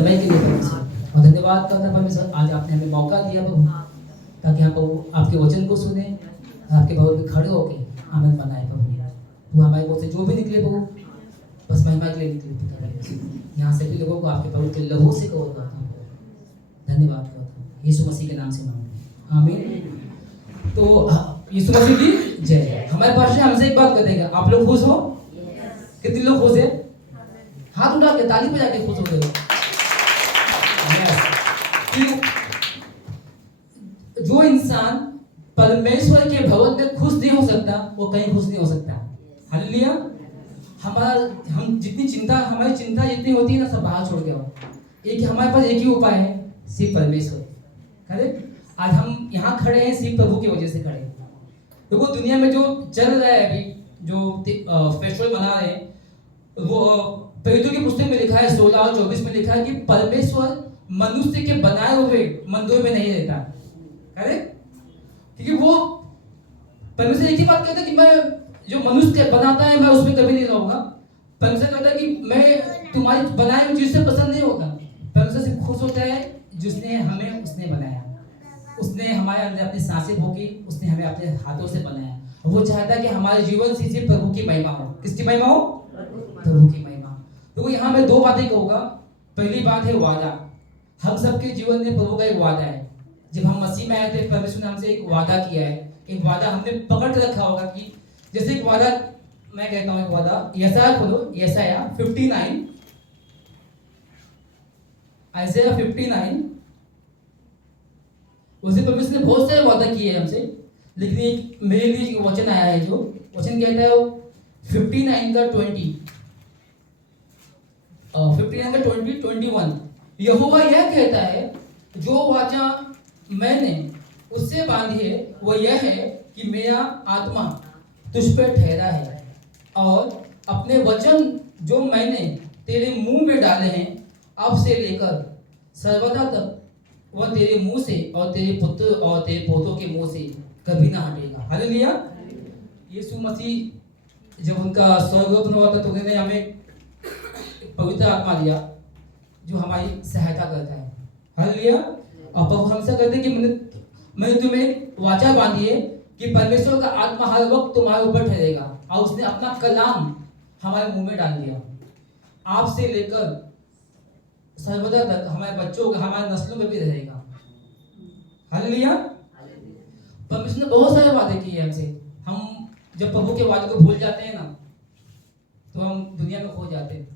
समय के लिए परमेश्वर, और धन्यवाद करता हूं परमेश्वर, आज आपने हमें मौका दिया प्रभु, ताकि हम प्रभु आपके वचन को सुने, आपके भवन में खड़े होकर आनंद मनाए प्रभु। वो हमारे मुंह से जो भी निकले प्रभु, बस महिमा के लिए निकले प्रभु। यहाँ सभी लोगों को आपके प्रभु के लहू से कवर करता हूँ, धन्यवाद करता हूँ यीशु मसीह के नाम से मांगते हैं, आमीन। तो यीशु मसीह की जय। हमारे पास हमसे एक बात करेंगे, आप लोग खुश हो? कितने लोग खुश है? हाथ उठा के ताली बजा के खुश हो गए। जो इंसान परमेश्वर के भवन में खुश नहीं हो सकता, वो कहीं खुश नहीं हो सकता। हालेलुया। हम जितनी चिंता, हमारी चिंता जितनी होती है ना, सब बाहर छोड़ के आओ। एक हमारे पास एक ही उपाय है, सिर्फ परमेश्वर। करेक्ट। आज हम यहाँ खड़े हैं सिर्फ प्रभु की वजह से खड़े हैं। देखो दुनिया में जो चल रहा है अभी, जो फेस्टिवल मना रहे हैं, वो पवित्र की पुस्तक में लिखा है 16 और 24 में लिखा है कि परमेश्वर मनुष्य के बनाए हुए मंदिरों में नहीं रहता। करेक्ट। क्योंकि वो परमेश्वर एक ही बात कहता है कि मैं जो मनुष्य बनाता है मैं उसमें कभी नहीं रहूंगा। परमेश्वर कहता है कि मैं तुम्हारी बनाई हुई चीज से पसंद नहीं होता। परमेश्वर से खुश होता है जिसने हमें उसने बनाया, उसने हमारे अंदर अपनी सांसें भोगी, उसने हमें अपने हाथों से बनाया। वो चाहता है कि हमारे जीवन से सिर्फ प्रभु की महिमा हो। किसकी महिमा हो? प्रभु की महिमा। तो यहाँ मैं दो बातें कहूँगा। पहली बात है वादा। हम सबके जीवन में प्रभु का एक वादा है। जब हम मसीह में आए थे, परमेश्वर ने हमसे एक वादा किया है। एक वादा हमने पकड़ के रखा होगा कि जैसे एक वादा, मैं कहता हूँ एक वादा, यशायाह खोलो, यशायाह 59, आइज़ाया 59। उसे परमेश्वर ने बहुत सारे वादा किए हैं हमसे, लेकिन एक मेरे लिए एक वचन आया है, जो वचन कहता है 59 का 20, 59 का 21। यहोवा यह कहता है, जो वाचा मैंने उससे बांधी है वो यह है कि मेरा आत्मा तुझ पर ठहरा है, और अपने वचन जो मैंने तेरे मुंह में डाले हैं अब से लेकर सर्वदा तक, वह तेरे मुंह से और तेरे पुत्र और तेरे पोतों के मुंह से कभी ना हटेगा। हालेलुया। यीशु मसीह जब उनका स्वर्गरोहण हुआ था, तो उन्होंने हमें पवित्र आत्मा दिया जो हमारी सहायता करता है। हालेलुया। और प्रभु हमसे कहते हैं कि मैंने तुम्हें वाचा बांधी है कि परमेश्वर का आत्मा हर वक्त तुम्हारे ऊपर ठहरेगा, और उसने अपना कलाम हमारे मुंह में डाल दिया। आप से लेकर सर्वदा तक हमारे बच्चों, हमारे नस्लों में भी रहेगा। हालेलुया। परमेश्वर ने बहुत सारे वादे किए हमसे। हम जब प्रभु के वादे को भूल जाते हैं ना, तो हम दुनिया में खो जाते हैं।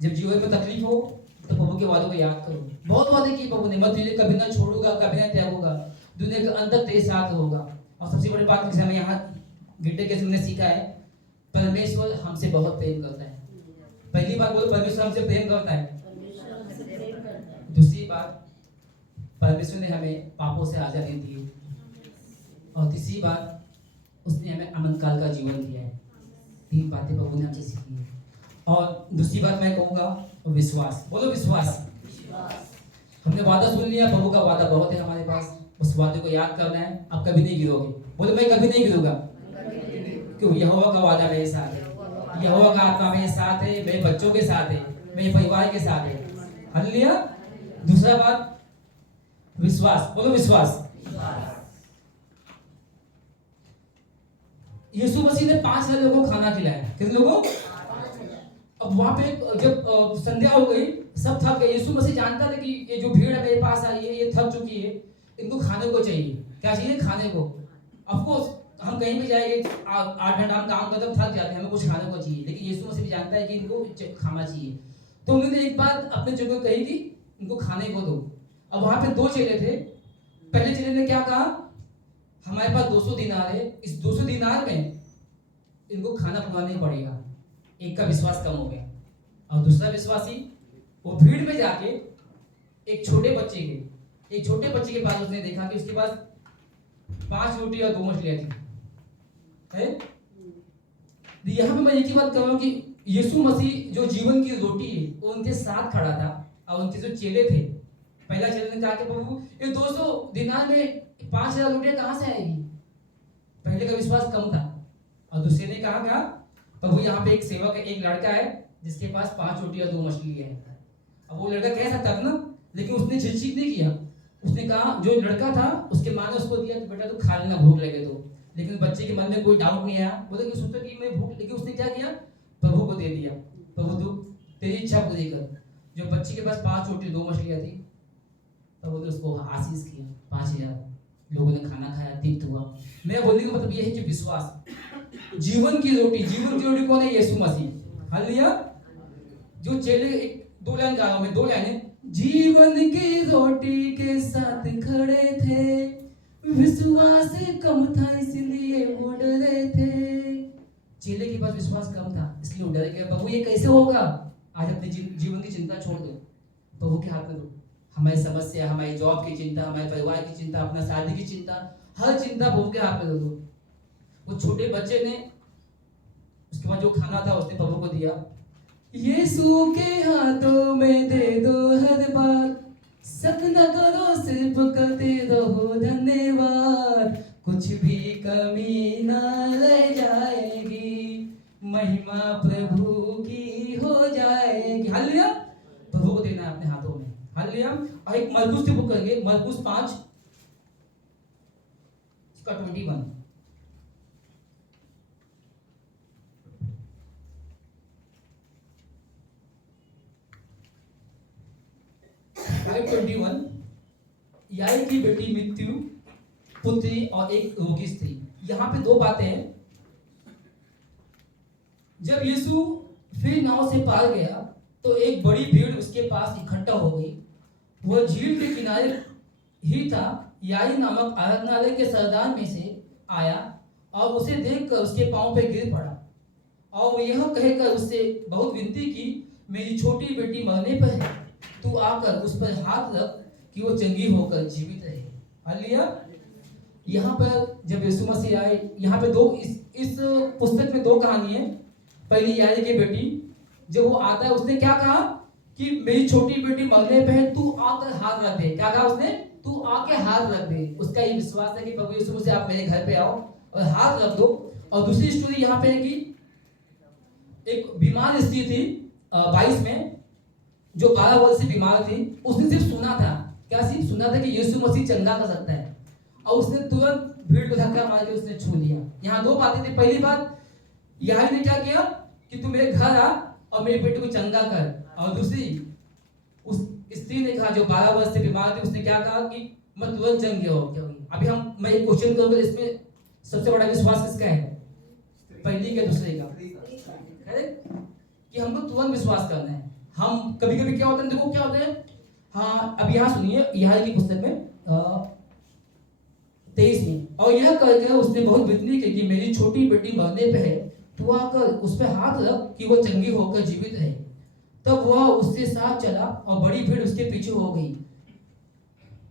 जब जीवन में तकलीफ हो तो प्रभु के वादों को याद करो। बहुत वादे किए प्रभु ने, मैं तुझे कभी ना छोड़ूंगा, कभी ना त्यागूंगा, दुनिया के अंत तक तेरे साथ होगा। और सबसे बड़ी बात जिसे हमें यहाँ गिरते के हमने सीखा है, परमेश्वर हमसे बहुत प्रेम करता है। पहली बात बोलो, परमेश्वर हमसे प्रेम करता है। दूसरी बात, परमेश्वर ने हमें पापों से आजादी दी है। और तीसरी बात, उसने हमें अनंत काल का जीवन दिया है। तीन बातें प्रभु ने हमसे सीखी है। और दूसरी बात मैं कहूँगा विश्वास। बोलो विश्वास। हमने वादा सुन लिया, प्रभु का वादा बहुत है हमारे पास, उस वादे को याद करना है। आप कभी नहीं गिरोगे। बोलो मैं कभी नहीं गिरूंगा, क्यों? यहोवा का वादा मेरे साथ है, यहोवा का आत्मा मेरे साथ है, मेरे बच्चों के साथ है, मेरे परिवार के साथ है। हालेलुया। दूसरा बात विश्वास। बोलो विश्वास। यीशु मसीह ने 5,000 लोगों को खाना खिलाया। कितने लोगों? अब वहां पे जब संध्या हो गई, सब थक गए। यीशु मसीह जानता था कि ये जो भीड़ है मेरे पास आई है, ये थक चुकी है, इनको खाने को चाहिए। क्या चाहिए? खाने को। ऑफ कोर्स हम कहीं भी जाएंगे, 8 घंटा हम काम करते थक जाते हैं, हमें कुछ खाने को चाहिए, लेकिन यीशु मसीह भी जानता है कि इनको खाना चाहिए। तो उन्होंने एक बात अपने जगह कही थी, इनको खाने को दो। अब वहां पे 2 चेले थे। पहले चेले ने क्या कहा, हमारे पास 200 दिनार है, इस 200 दिनार में इनको खाना खिलाना ही पड़ेगा। एक का विश्वास कम हो गया। और दूसरा विश्वासी वो भीड़ में जाके एक छोटे बच्चे के पास उसने देखा कि उसके पास 5 रोटी और 2 मछलियां थी। यहाँ पे मैं एक ही बात कर रहा हूँ कि यीशु मसीह जो जीवन की रोटी है वो उनके साथ खड़ा था, और उनके जो चेले थे, पहला चेले ने कहा कि प्रभु ये 200 दिनार में 5,000 रोटियां कहाँ से आएगी? पहले का विश्वास कम था। और दूसरे ने कहा प्रभु यहाँ पे एक सेवक है, एक लड़का है जिसके पास 5 रोटी और 2 मछली है, अब वो लड़का कह सकता था ना, लेकिन उसने झिझक नहीं किया। उसने कहा, जो लड़का था उसके माँ ने उसको दिया, तो बेटा तू खा लेना भूख लगे तो। लेकिन बच्चे के मन में कोई डाउट नहीं आया, बोले कि सोचा कि मैं भूख, लेकिन उसने क्या किया, प्रभु को दे दिया। प्रभु तू तेरी इच्छा पूरी कर। जो बच्चे के पास 5 रोटी 2 मछलियां थी, तब उसने उसको आशीष किया, 5000 लोगों ने खाना खाया, तृप्त हुआ। मैं बोलने का मतलब ये है कि विश्वास जीवन की रोटी। जीवन की रोटी कौन है? यीशु मसीह। हालेलुया। जो चेले, एक 2 लाइन गा रहा हूं मैं, 2 लाइनें। जीवन की रोटी के साथ खड़े थे, विश्वास कम था इसलिए वो डरे थे। चेले के पास विश्वास कम था इसलिए वो डरे गए। प्रभु ये कैसे होगा? आज अपने जीवन की चिंता छोड़ दो, प्रभु के हाथ में दो। हमारी समस्या, हमारी जॉब की चिंता, हमारे परिवार की चिंता, अपना शादी की चिंता, हर चिंता प्रभु के हाथ में दे दो। वो छोटे बच्चे ने उसके बाद जो खाना था उसने प्रभु को दिया। यीशु के हाथों में दे दो हर बात, शक न करो सिर्फ करते रहो धन्यवाद। कुछ भी कमी ना रह जाएगी, महिमा प्रभु की हो जाएगी। हालेलुया। प्रभु को देना है अपने हाथों में। हालेलुया। और एक मरकुस की बुक करेंगे, मरकुस 5 इसका 21। 5:21। याई की बेटी मृत्यु पुत्री और एक रोगी स्त्री। यहाँ पे 2 बातें हैं। जब यीशु फिर नाव से पार गया तो एक बड़ी भीड़ उसके पास इकट्ठा हो गई। वह झील के किनारे ही था। याई नामक आराधनालय के सरदार में से आया और उसे देखकर उसके पांव पे गिर पड़ा और वो यह कहकर उससे बहुत विनती की, मेरी छोटी बेटी मरने पर है, तू आकर उस पर हाथ रख कि वो चंगी होकर जीवित रहे। हालेलुया। यहाँ पर जब यीशु मसीह आए, यहाँ पे इस पुस्तक में 2 कहानी है। पहली याई की बेटी, जब वो आता है उसने क्या कहा कि मेरी छोटी बेटी मरने पे है, तू आकर हाथ रख दे। क्या कहा उसने? तू आके हाथ रख दे। उसका ये विश्वास है कि प्रभु यीशु मसीह आप मेरे घर पे आओ और हाथ रख दो। और दूसरी स्टोरी यहाँ पे है कि एक बीमार स्त्री थी 22 में, जो 12 वर्ष से बीमार थी। उसने सिर्फ सुना था, क्या सिर्फ सुना था कि यीशु मसीह चंगा कर सकता है, और उसने तुरंत भीड़ को धक्का मार के उसने छू लिया। यहाँ 2 बातें थी। पहली बात, याई ने क्या किया कि तू मेरे घर आ और मेरी बेटी को चंगा कर। और दूसरी, उस स्त्री ने कहा जो 12 वर्ष से बीमार थी, उसने क्या कहा कि मैं तुरंत चंगी हो गई। अभी मैं एक क्वेश्चन करूंगा, इसमें सबसे बड़ा विश्वास किसका है? पहली का दूसरे का? कि हमको तुरंत विश्वास करना है। हम कभी कभी क्या होता है, देखो क्या होता है। हाँ, अब यहाँ सुनिए, यहाँ की पुस्तक में 23 में, और यह करके उसने बहुत विनती की कि मेरी छोटी बेटी मरने पे है, तू आकर उस पे हाथ रख कि वो चंगी होकर जीवित रहे। तब वह उससे साथ चला और बड़ी भीड़ उसके पीछे हो गई।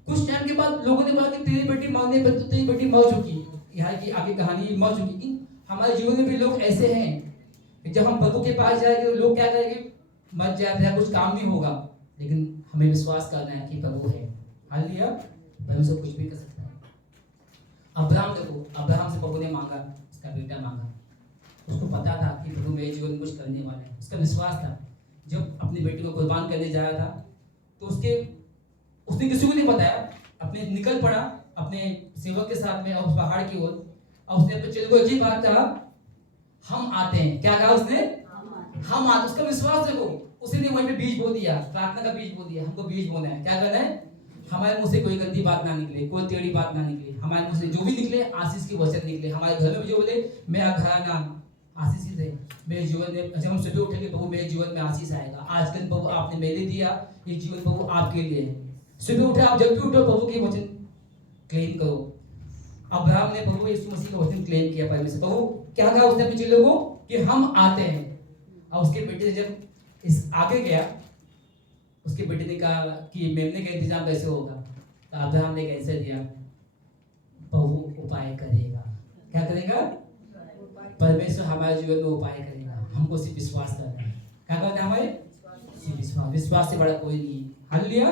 कुछ टाइम के बाद लोगों ने बोला कि तेरी बेटी मरने पर, तो तेरी बेटी मर चुकी। यहाँ की आगे कहानी मर चुकी। हमारे जीवन में भी लोग ऐसे हैं, जब हम प्रभु के पास जाएंगे लोग क्या कहेंगे, मर जाते हैं, कुछ काम नहीं होगा। लेकिन हमें विश्वास करना है कि प्रभु है। हालेलुया। प्रभु से कुछ भी कर सकता है। अब्राहम देखो, अब्राहम से प्रभु ने मांगा, उसका बेटा मांगा। उसको पता था कि प्रभु मेरे जीवन में कुछ करने वाला है। उसका विश्वास था। जब अपनी बेटी को कुर्बान करने जा रहा था तो उसने किसी को नहीं बताया, अपने निकल पड़ा अपने सेवक के साथ में और उस पहाड़ की ओर। और उसने अपने चेले को एक ही बात कहा, हम आते हैं। क्या कहा उसने? हम आते। उसका विश्वास देखो, उसने वहीं पे बीज बो दिया, प्रार्थना का बीज बो दिया। हमको बीज बोना है। क्या करना है? हमारे मुंह से कोई गंदी बात ना निकले, कोई टेढ़ी बात ना निकले। हमारे मुंह से जो भी निकले आशीष की वचन निकले। हमारे घर में भी जो बोले मेरा घराना आशीष ही दे। मेरे जीवन में जब हम सुबह उठेंगे प्रभु मेरे जीवन में आशीष आएगा। आज दिन प्रभु आपने मेरे लिए दिया, ये जीवन प्रभु आपके लिए है। सुबह उठे, आप जब भी उठो प्रभु के वचन क्लेम करो। अब्राहम ने प्रभु यीशु मसीह का वचन क्लेम किया परमेश्वर। प्रभु क्या कहा उसने अपने चेलों को कि हम आते हैं। और उसके बेटे ने जब इस आगे गया, उसके बेटे ने कहा कि मेमने का इंतजाम कैसे होगा, तो अब्राहम ने कैसे दिया, प्रभु उपाय करेगा। क्या करेगा? परमेश्वर हमारे जीवन में उपाय करेगा। हमको सिर्फ विश्वास करना है। क्या करना है? हमारे सिर्फ विश्वास। विश्वास से बड़ा कोई नहीं। हालेलुया।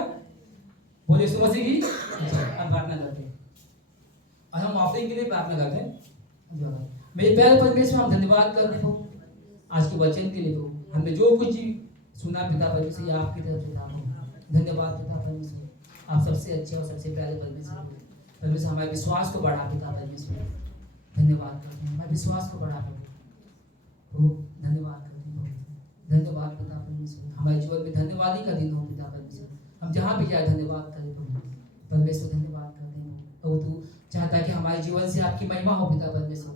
बोले यीशु मसीह की। हम प्रार्थना करते हैं और हम ऑफरिंग के लिए प्रार्थना करते हैं। मेरे प्यारे परमेश्वर, हम धन्यवाद करते हैं आज के वचन के लिए। हमने जो कुछ सुना पिता परमेश्वर आपकी तरफ से था। धन्यवाद पिता परमेश्वर, आप सबसे अच्छे और सबसे प्यारे परमेश्वर। परमेश्वर हमारे विश्वास को बढ़ा पिता परमेश्वर, धन्यवाद करते हैं, हमारे विश्वास को बढ़ा प्रभु, धन्यवाद करते हैं, धन्यवाद पिता परमेश्वर। हमारे जीवन में धन्यवाद ही का दिन हो पिता परमेश्वर, हम जहाँ भी जाए धन्यवाद करें प्रभु परमेश्वर, धन्यवाद करते हैं प्रभु। तू चाहता है कि हमारे जीवन से आपकी महिमा हो पिता परमेश्वर,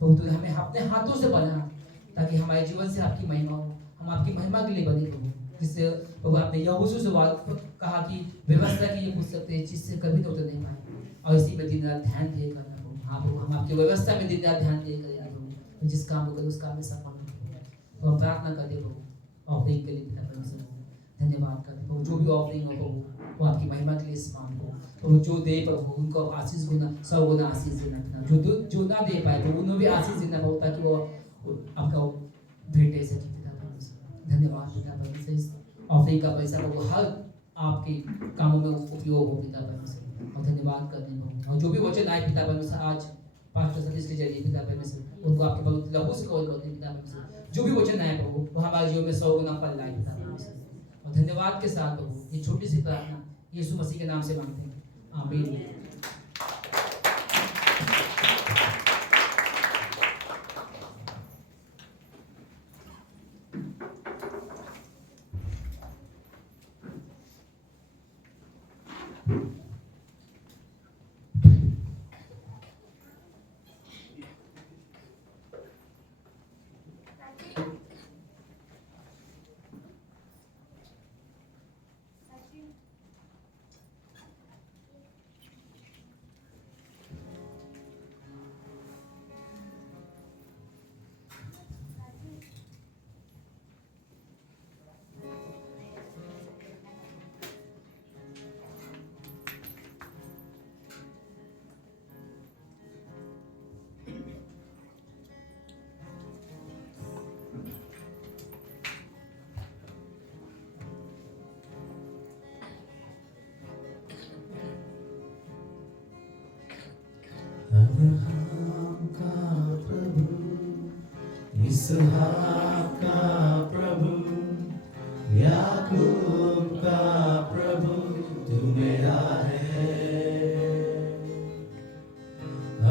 प्रभु तूने हमें अपने हाथों से बना ताकि हमारे जीवन से आपकी महिमा हो, हम आपकी महिमा के लिए बने प्रभु। जिससे प्रभु आपने यहोशू से बात कहा कि व्यवस्था की ये पुस्तक तेरी चीज से कभी तो उतर नहीं पाए, और इसी में दिन रात ध्यान दिए करना प्रभु। हाँ प्रभु, हम आपकी व्यवस्था में दिन रात ध्यान दिए करेंगे प्रभु, जिस काम को करें उस काम में सफल हो। तो हम प्रार्थना करते प्रभु ऑफरिंग के लिए पिता परमेश्वर, धन्यवाद करते प्रभु। जो भी ऑफरिंग हो प्रभु वो आपकी महिमा के लिए इस्तेमाल हो प्रभु। जो दे प्रभु उनको आशीष गुना 100 गुना आशीष देना, जो ना दे पाए प्रभु उन्हें भी आशीष देना प्रभु, ताकि वो आपका भेंट दे सके पिता परमेश्वर। धन्यवाद पिता परमेश्वर, इस ऑफरिंग का पैसा प्रभु हर आपके कामों में उपयोग हो पिता परमेश्वर, और धन्यवाद करते हैं। और जो भी वचन आए पिता परमेश्वर आज पास्टर सतीश के जरिए पिता परमेश्वर, उनको आपके पवित्र लहू से कवर करते हैं पिता परमेश्वर। जो भी वचन आए प्रभु वो हमारे जीवन में 100 गुना फल लाए पिता परमेश्वर। और धन्यवाद के साथ प्रभु ये छोटी सी प्रार्थना यीशु मसीह के नाम से मांगते हैं, आमीन। अब्राहम का प्रभु, इसहाक का प्रभु, याकूब का प्रभु तू मेरा है।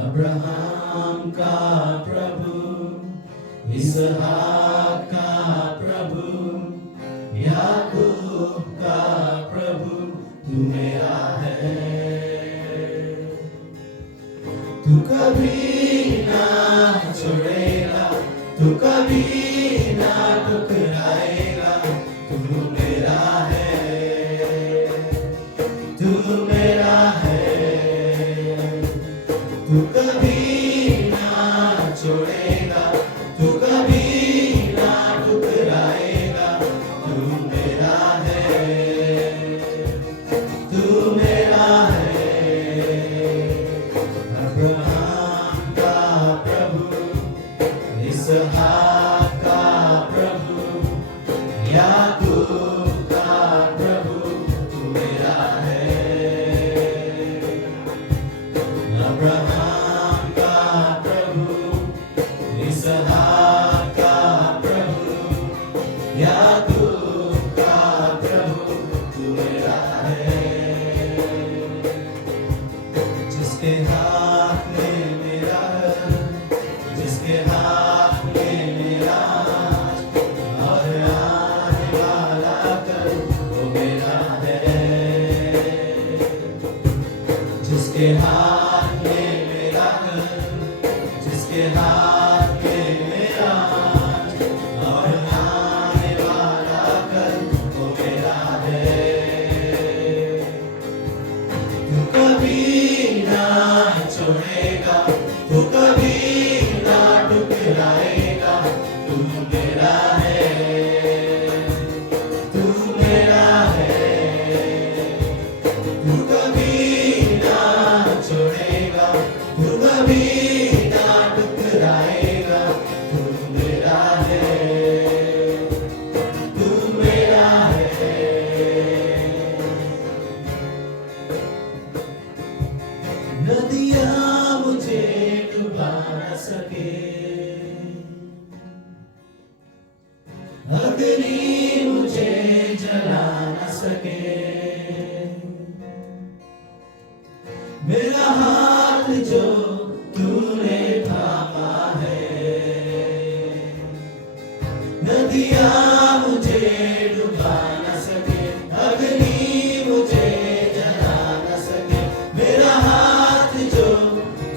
अब्राहम का प्रभु, इसहाक का प्रभु, याकूब का प्रभु तू मेरा है। तू कभी ना छोड़ेगा, तू कभी ना ठुकराएगा, तू मेरा है, तू मेरा है। तू कभी ना छोड़ेगा, तू कभी ना ठुकराएगा, तू मेरा है, तू मेरा है। अब्राहम का प्रभु, इसहाक का प्रभु, याकूब का प्रभु तू मेरा है। अब्राहम का प्रभु, इसहाक का प्रभु, याकूब का प्रभु तू मेरा है। जिसके हाथ में मेरा, जिसके हाथ में मेरा और आने वाला कल वो मेरा है। जिसके हाथ में मेरा कल, जिसके हाथ में मेरा और आने वाला कल वो मेरा है। तू कभी ना छोड़ेगा, तू कभी ना ठुकराएगा, तू मेरा है, तू मेरा है। तू कभी ना छोड़ेगा, मेरा हाथ जो तूने थामा है, नदियाँ मुझे डुबा न सके, अग्नि मुझे जला न सके, मेरा हाथ जो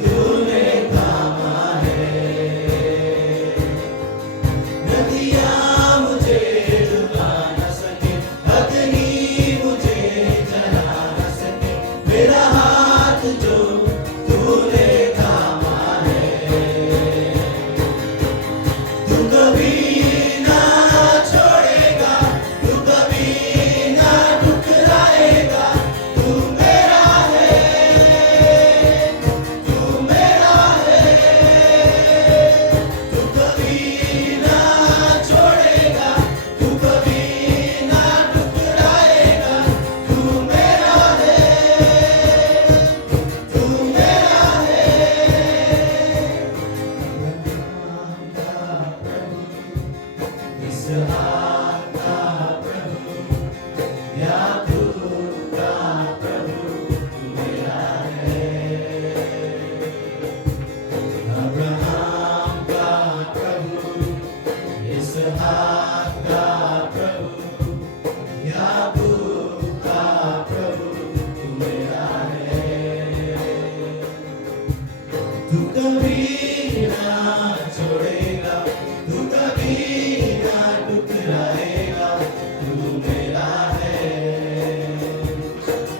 तूने थामा है, नदियाँ मुझे डुबा न सके, अग्नि मुझे जला न सके, मेरा हाथ जो तूने थामा है, तू कभी ना छोड़ेगा, तू कभी ना ठुकराएगा, तू मेरा है, तू मेरा है, तू कभी ना छोड़ेगा, तू कभी ना ठुकराएगा, तू मेरा है, तू मेरा है। इस हाथ का प्रभु, याकूब का प्रभु, तू मेरा है। अब्राहम का प्रभु, इसहाक का प्रभु, याकूब का प्रभु, तू मेरा है। तू कभी ना छोड़ेगा, तू कभी ना ठुकराएगा, तू मेरा है,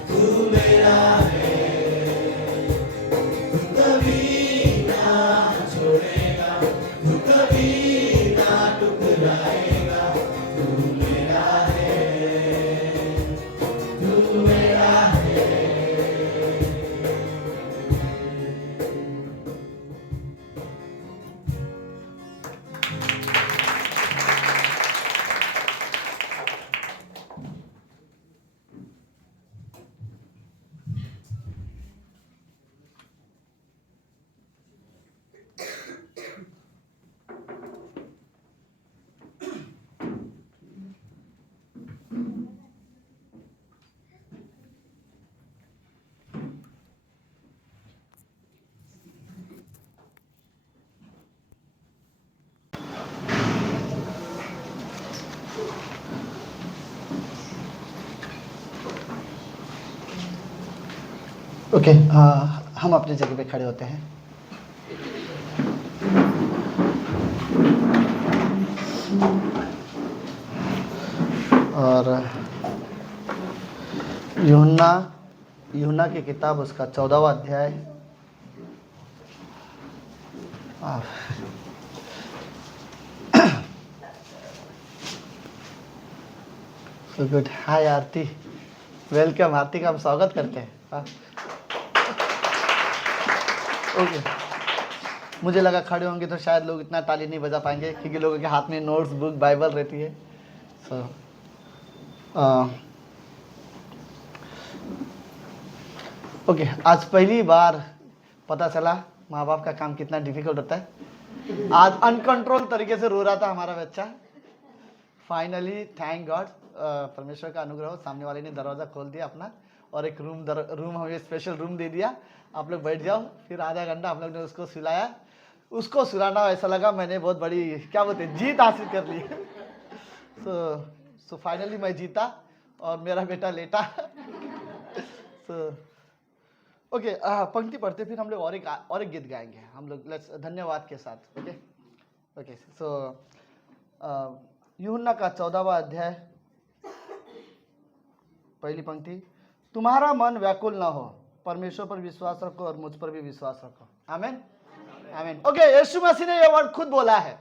तू मेरा है, तू कभी ना छोड़ेगा, तू कभी ना ठुकराएगा, तू मेरा है, तू मेरा है। ओके, हम अपनी जगह पे खड़े होते हैं। और यूहन्ना की किताब उसका 14वां अध्याय। So good. हाय आरती, वेलकम। आरती का हम स्वागत करते हैं। ओके, मुझे लगा खड़े होंगे तो शायद लोग इतना ताली नहीं बजा पाएंगे क्योंकि लोगों के हाथ में नोट्स, बुक, बाइबल रहती है। सो ओके, आज पहली बार पता चला माँ बाप का काम कितना डिफिकल्ट होता है। आज अनकंट्रोल तरीके से रो रहा था हमारा बच्चा। फाइनली थैंक गॉड, परमेश्वर का अनुग्रह हो, सामने वाले ने दरवाज़ा खोल दिया अपना और एक रूम हमें स्पेशल रूम दे दिया। आप लोग बैठ जाओ। फिर आधा घंटा हम लोग ने उसको सुलाया। उसको सुलाना ऐसा लगा मैंने बहुत बड़ी क्या बोलते हैं जीत हासिल कर ली। सो फाइनली मैं जीता और मेरा बेटा लेटा। ओके, पंक्ति पढ़ते फिर हम लोग और एक गीत गाएंगे हम लोग धन्यवाद के साथ। ओके, सो यूहन्ना का 14वां अध्याय, पहली पंक्ति। तुम्हारा मन व्याकुल ना हो, परमेश्वर पर विश्वास रखो और मुझ पर भी विश्वास रखो। आमीन, आमीन। ओके, यीशु मसीह ने यह वर्ड खुद बोला है,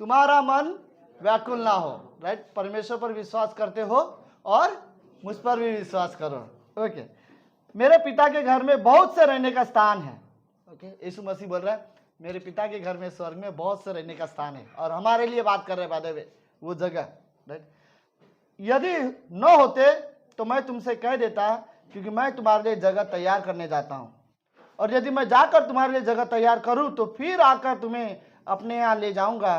तुम्हारा मन व्याकुल ना हो। राइट, परमेश्वर पर विश्वास करते हो और मुझ पर भी विश्वास करो। ओके, मेरे पिता के घर में बहुत से रहने का स्थान है। ओके, यीशु मसीह बोल रहा है मेरे पिता के घर में स्वर्ग में बहुत से रहने का स्थान है, और हमारे लिए बात कर रहे हैं बादे वो जगह। राइट, यदि न होते तो मैं तुमसे कह देता, क्योंकि मैं तुम्हारे लिए जगह तैयार करने जाता हूँ, और यदि मैं जाकर तुम्हारे लिए जगह तैयार करूँ तो फिर आकर तुम्हें अपने यहाँ ले जाऊंगा,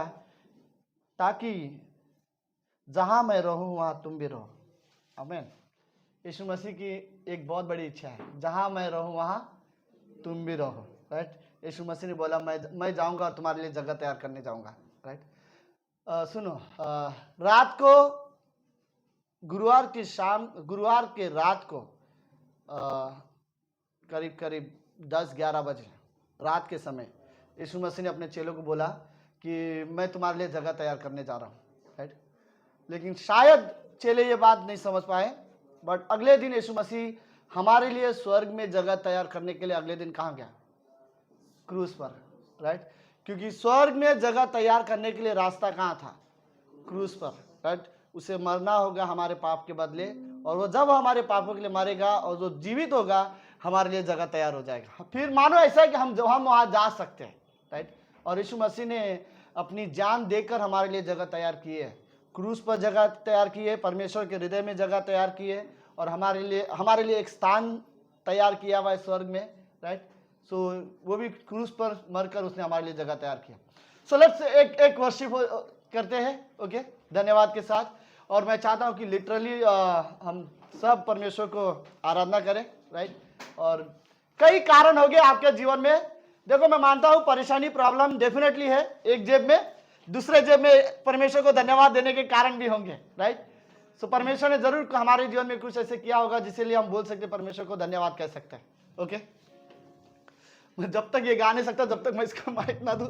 ताकि जहां मैं रहूं वहां तुम भी रहो। आमीन। यीशु मसीह की एक बहुत बड़ी इच्छा है, जहां मैं रहूं वहां तुम भी रहो, राइट। यीशु मसीह ने बोला मैं जाऊंगा और तुम्हारे लिए जगह तैयार करने जाऊंगा, राइट। सुनो, रात को गुरुवार के रात को करीब करीब 10-11 बजे रात के समय यीशु मसीह ने अपने चेलों को बोला कि मैं तुम्हारे लिए जगह तैयार करने जा रहा हूँ, राइट। लेकिन शायद चेले ये बात नहीं समझ पाए, बट अगले दिन यीशु मसीह हमारे लिए स्वर्ग में जगह तैयार करने के लिए अगले दिन कहाँ गया? क्रूस पर, राइट। क्योंकि स्वर्ग में जगह तैयार करने के लिए रास्ता कहाँ था? क्रूस पर, राइट। उसे मरना होगा हमारे पाप के बदले, और वो जब हमारे पापों के लिए मरेगा और जो जीवित होगा हमारे लिए जगह तैयार हो जाएगा। फिर मानो ऐसा है कि हम वहाँ जा सकते हैं, राइट। और यीशु मसीह ने अपनी जान देकर हमारे लिए जगह तैयार की है, क्रूस पर जगह तैयार की है, परमेश्वर के हृदय में जगह तैयार की है, और हमारे लिए एक स्थान तैयार किया हुआ है स्वर्ग में, राइट। सो वो भी क्रूस पर मरकर उसने हमारे लिए जगह तैयार किया। सो लेट्स एक वर्शिप करते हैं, ओके, धन्यवाद के साथ। और मैं चाहता हूँ कि लिटरली हम सब परमेश्वर को आराधना करें, राइट। और कई कारण हो गए आपके जीवन में। देखो, मैं मानता हूँ परेशानी, प्रॉब्लम डेफिनेटली है, एक जेब में, दूसरे जेब में परमेश्वर को धन्यवाद देने के कारण भी होंगे, राइट। सो परमेश्वर ने जरूर हमारे जीवन में कुछ ऐसे किया होगा जिसके लिए हम बोल सकते परमेश्वर को धन्यवाद कह सकते हैं, ओके। मैं जब तक ये गा नहीं सकता जब तक मैं इसका माइक ना दूं।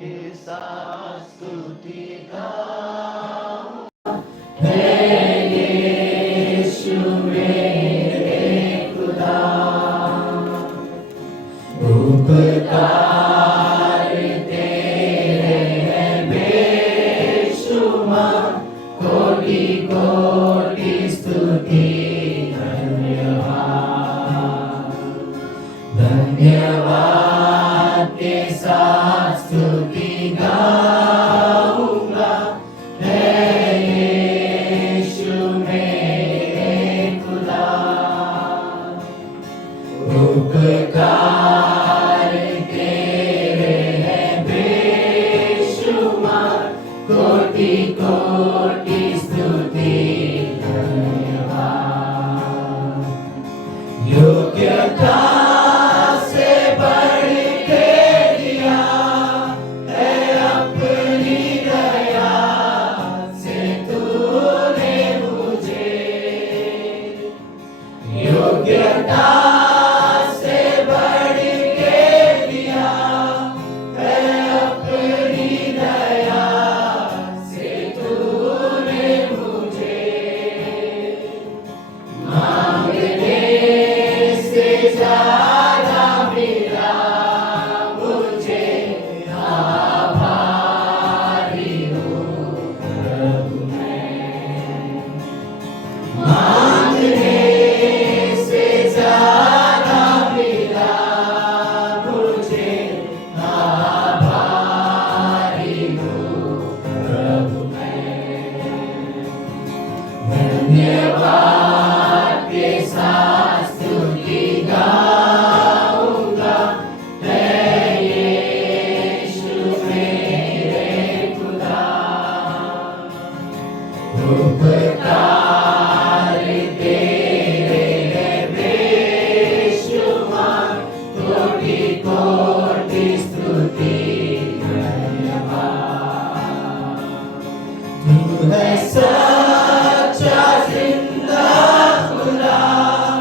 के साथ स्तुति सच्चा जिंदा खुदा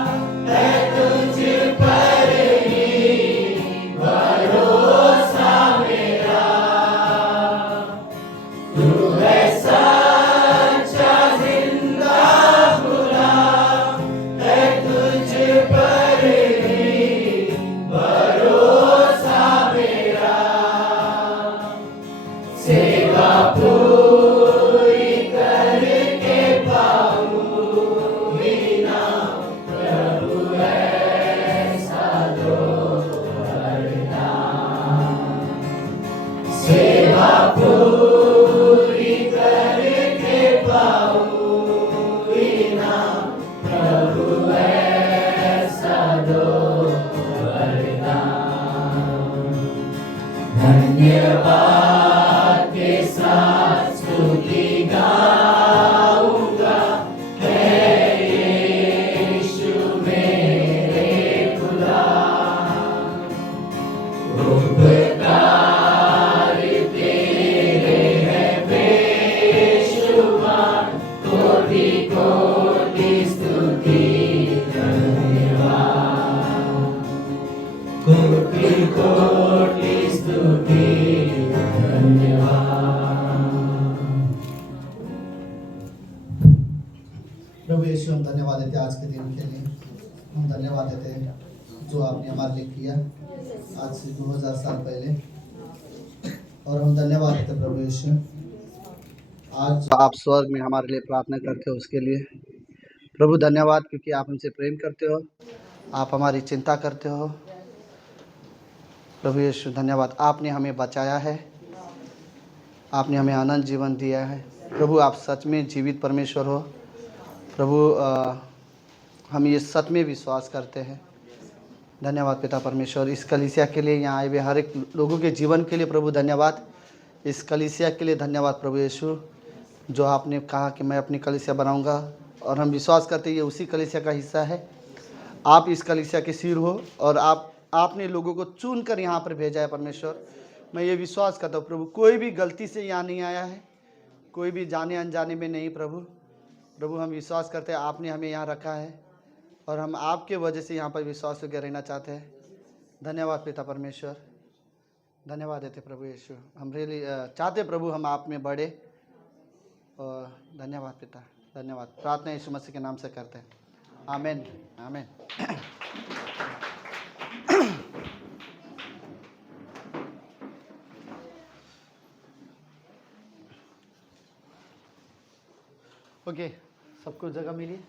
देते हैं आज के दिन के लिए। हम धन्यवाद देते हैं जो आपने हमारे लिए किया आज से 2000 साल पहले। और हम धन्यवाद देते हैं प्रभु यीशु, आज आप स्वर्ग में हमारे लिए प्रार्थना करते हो उसके लिए। प्रभु धन्यवाद क्योंकि आप हमसे प्रेम करते हो, आप हमारी चिंता करते हो। प्रभु यीशु धन्यवाद, आपने हमें बचाया है, आपने हमें अनंत जीवन दिया है। प्रभु आप सच में जीवित परमेश्वर हो। प्रभु हम ये सच में विश्वास करते हैं। धन्यवाद पिता परमेश्वर, इस कलीसिया के लिए, यहाँ आए हुए हर एक लोगों के जीवन के लिए प्रभु धन्यवाद। इस कलीसिया के लिए धन्यवाद प्रभु यीशु, जो आपने कहा कि मैं अपनी कलीसिया बनाऊंगा, और हम विश्वास करते हैं ये उसी कलीसिया का हिस्सा है। आप इस कलीसिया के सिर हो और आपने लोगों को चुन कर यहाँ पर भेजा है परमेश्वर। मैं ये विश्वास करता हूँ प्रभु, कोई भी गलती से यहाँ नहीं आया है, कोई भी जाने अनजाने में नहीं। प्रभु हम विश्वास करते हैं आपने हमें यहाँ रखा है और हम आपके वजह से यहाँ पर विश्वास करके रहना चाहते हैं। धन्यवाद पिता परमेश्वर, धन्यवाद देते प्रभु यीशु। हम रियली चाहते प्रभु हम आप में बढ़े, और धन्यवाद पिता, धन्यवाद। प्रार्थना यीशु मसीह के नाम से करते हैं, आमीन आमीन। ओके, सबको जगह मिली।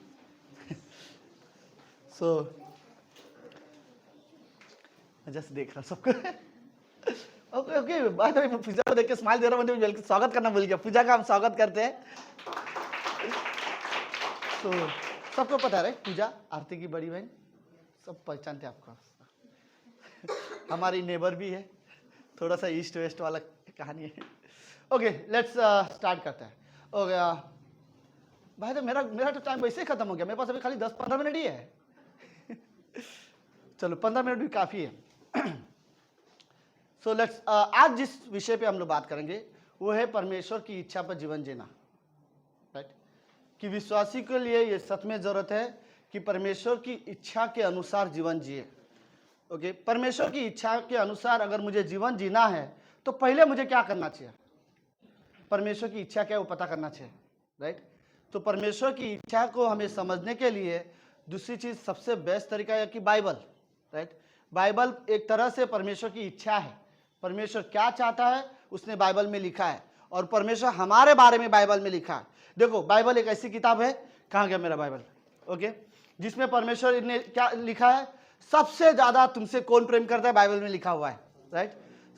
सो मैं जस्ट देख रहा सबको। ओके ओके, बात है, पूजा को देख के स्माइल दे रहा हूँ, मुझे स्वागत करना भूल गया। पूजा का हम स्वागत करते हैं। तो सबको पता है पूजा आरती की बड़ी बहन, सब पहचानते हैं आपको। हमारी नेबर भी है, थोड़ा सा ईस्ट वेस्ट वाला कहानी है। ओके लेट्स स्टार्ट करते हैं। ओके भाई, तो मेरा तो टाइम वैसे ही खत्म हो गया, मेरे पास अभी खाली 10-15 मिनट ही है। चलो 15 मिनट भी काफ़ी है। सो लेट्स आज जिस विषय पे हम लोग बात करेंगे वो है परमेश्वर की इच्छा पर जीवन जीना। राइट, कि विश्वासी के लिए ये सच में ज़रूरत है कि परमेश्वर की इच्छा के अनुसार जीवन जिए। ओके, परमेश्वर की इच्छा के अनुसार अगर मुझे जीवन जीना है तो पहले मुझे क्या करना चाहिए? परमेश्वर की इच्छा क्या है वो पता करना चाहिए। राइट, तो परमेश्वर की इच्छा को हमें समझने के लिए दूसरी चीज़ सबसे बेस्ट तरीका है कि बाइबल। राइट, बाइबल एक तरह से परमेश्वर की इच्छा है। परमेश्वर क्या चाहता है उसने बाइबल में लिखा है, और परमेश्वर हमारे बारे में बाइबल में लिखा है। देखो बाइबल एक ऐसी किताब है, कहाँ गया मेरा बाइबल? ओके, जिसमें परमेश्वर ने क्या लिखा है? सबसे ज़्यादा तुमसे कौन प्रेम करता है, बाइबल में लिखा हुआ है। राइट,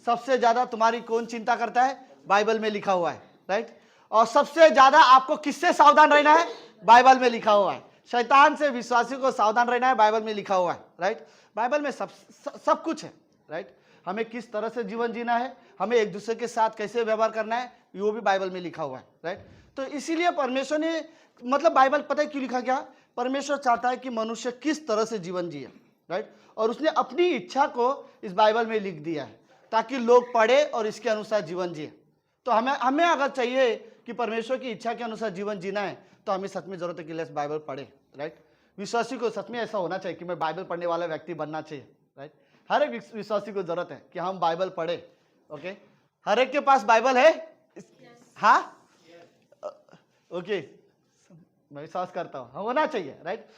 सबसे ज़्यादा तुम्हारी कौन चिंता करता है, बाइबल में लिखा हुआ है। राइट, और सबसे ज्यादा आपको किससे सावधान रहना है, बाइबल में लिखा हुआ है। शैतान से विश्वासी को सावधान रहना है, बाइबल में लिखा हुआ है। राइट, बाइबल में सब कुछ है। राइट, हमें किस तरह से जीवन जीना है, हमें एक दूसरे के साथ कैसे व्यवहार करना है, वो भी बाइबल में लिखा हुआ है। राइट, तो इसीलिए परमेश्वर ने, मतलब बाइबल पता है क्यों लिखा गया? परमेश्वर चाहता है कि मनुष्य किस तरह से जीवन जिए। राइट, और उसने अपनी इच्छा को इस बाइबल में लिख दिया है ताकि लोग पढ़े और इसके अनुसार जीवन जिए। तो हमें अगर चाहिए कि परमेश्वर की इच्छा के अनुसार जीवन जीना है तो हमें सच में जरूरत है कि लेट्स बाइबल पढ़े। राइट, विश्वासी को सच में ऐसा होना चाहिए कि मैं बाइबल पढ़ने वाला व्यक्ति बनना चाहिए। राइट, हर एक विश्वासी को जरूरत है कि हम बाइबल पढ़े। ओके, हर एक के पास बाइबल है? हाँ, ओके, मैं विश्वास करता हूँ होना चाहिए। Right,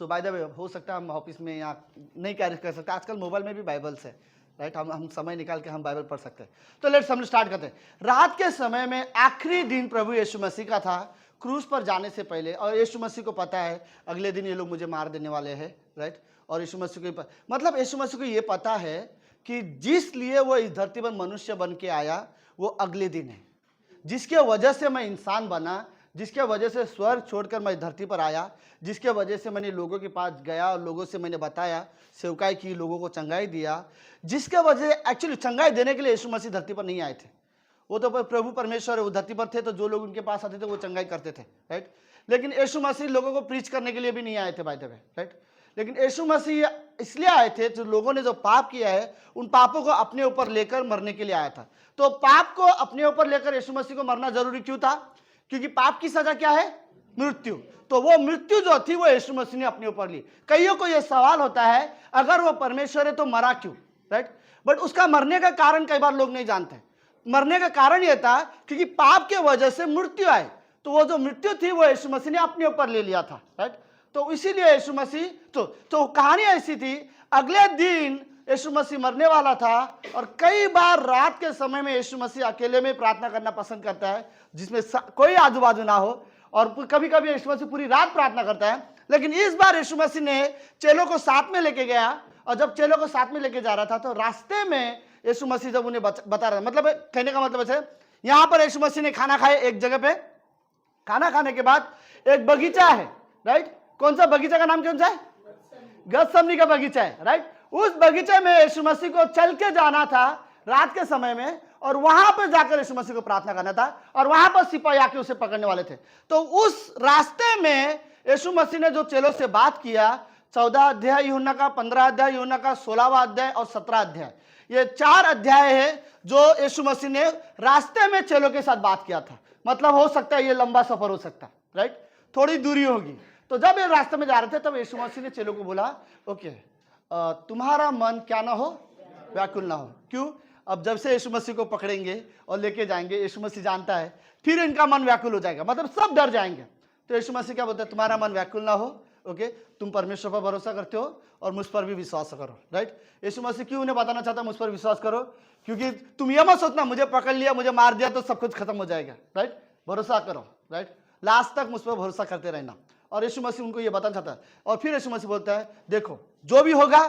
so by the way, हो सकता है हम ऑफिस में यहाँ नहीं कैरी कर सकते, आजकल मोबाइल में भी बाइबल्स है। राइट, हम समय निकाल के हम बाइबल पढ़ सकते हैं। तो लेट्स हम स्टार्ट करते हैं। रात के समय में आखिरी दिन प्रभु यीशु मसीह का था क्रूस पर जाने से पहले, और यीशु मसीह को पता है अगले दिन ये लोग मुझे मार देने वाले हैं। राइट, और यीशु मसीह को मतलब यीशु मसीह को ये पता है कि जिस लिए वो इस धरती पर मनुष्य बन के आया वो अगले दिन है, जिसके वजह से मैं इंसान बना, जिसके वजह से स्वर्ग छोड़कर मैं धरती पर आया, जिसके वजह से मैंने लोगों के पास गया और लोगों से मैंने बताया, सेवकाई की, लोगों को चंगाई दिया, जिसके वजह से एक्चुअली चंगाई देने के लिए यीशु मसीह धरती पर नहीं आए थे। वो तो प्रभु परमेश्वर वो धरती पर थे, तो जो लोग उनके पास आते थे वो चंगाई करते थे। राइट, लेकिन यीशु मसीह लोगों को प्रीच करने के लिए भी नहीं आए थे बाय द वे। राइट, लेकिन यीशु मसीह इसलिए आए थे, जो लोगों ने जो पाप किया है उन पापों को अपने ऊपर लेकर मरने के लिए आया था। तो पाप को अपने ऊपर लेकर यीशु मसीह को मरना जरूरी क्यों था? क्योंकि पाप की सजा क्या है? मृत्यु। तो वो मृत्यु जो थी वो यीशु मसीह ने अपने ऊपर ली। कईयों को यह सवाल होता है, अगर वो परमेश्वर है तो मरा क्यों? राइट, बट उसका मरने का कारण कई बार लोग नहीं जानते। मरने का कारण यह था क्योंकि पाप के वजह से मृत्यु आए। तो वो जो मृत्यु थी वो यीशु मसीह ने अपने ऊपर ले लिया था, राइट। तो इसीलिए यीशु मसीह तो कहानी ऐसी थी, अगले दिन यीशु मसीह मरने वाला था और कई बार रात के समय में यीशु मसीह अकेले में प्रार्थना करना पसंद करता है, जिसमें कोई आजू बाजू ना हो, और कभी कभी यीशु मसीह पूरी रात प्रार्थना करता है। लेकिन इस बार यीशु मसीह ने चेलों को साथ में लेके गया, और जब चेलों को साथ में लेके जा रहा था तो रास्ते में यीशु मसीह जब उन्हें बता रहा था, मतलब कहने का मतलब है यहां पर यीशु मसीह ने खाना खाए एक जगह पे, खाना खाने के बाद एक बगीचा है, राइट। कौन सा बगीचा का नाम कौन सा है? गतसमनी का बगीचा है, राइट। उस बगीचे में यीशु मसीह को चल के जाना था रात के समय में, और वहां पर जाकर यीशु मसीह को प्रार्थना करना था, और वहां पर सिपाही आके उसे पकड़ने वाले थे। तो उस रास्ते में यीशु मसीह ने जो चेलों से बात किया, 14 अध्याय यूहन्ना का, 15 अध्याय यूहन्ना का, 16वां अध्याय और 17 अध्याय, ये 4 अध्याय है जो यीशु मसीह ने रास्ते में चेलों के साथ बात किया था। मतलब हो सकता है ये लंबा सफर हो सकता है, राइट, थोड़ी दूरी होगी। तो जब ये रास्ते में जा रहे थे तब यीशु मसीह ने चेलों को बोला, ओके, तुम्हारा मन क्या ना हो, व्याकुल ना हो। क्यों? अब जब से यीशु मसीह को पकड़ेंगे और लेके जाएंगे, यीशु मसीह जानता है फिर इनका मन व्याकुल हो जाएगा, मतलब सब डर जाएंगे। तो यीशु मसीह क्या बोलते हैं? तुम्हारा मन व्याकुल ना हो, ओके, तुम परमेश्वर पर भरोसा करते हो और मुझ पर भी विश्वास करो, राइट। यीशु मसीह क्यों उन्हें बताना चाहता मुझ पर विश्वास करो? क्योंकि तुम ये मत सोचना मुझे पकड़ लिया, मुझे मार दिया तो सब कुछ खत्म हो जाएगा, राइट। भरोसा करो, राइट, लास्ट तक मुझ पर भरोसा करते रहना। और यीशु मसीह उनको ये बताना चाहता है। और फिर यीशु मसीह बोलता है, देखो जो भी होगा,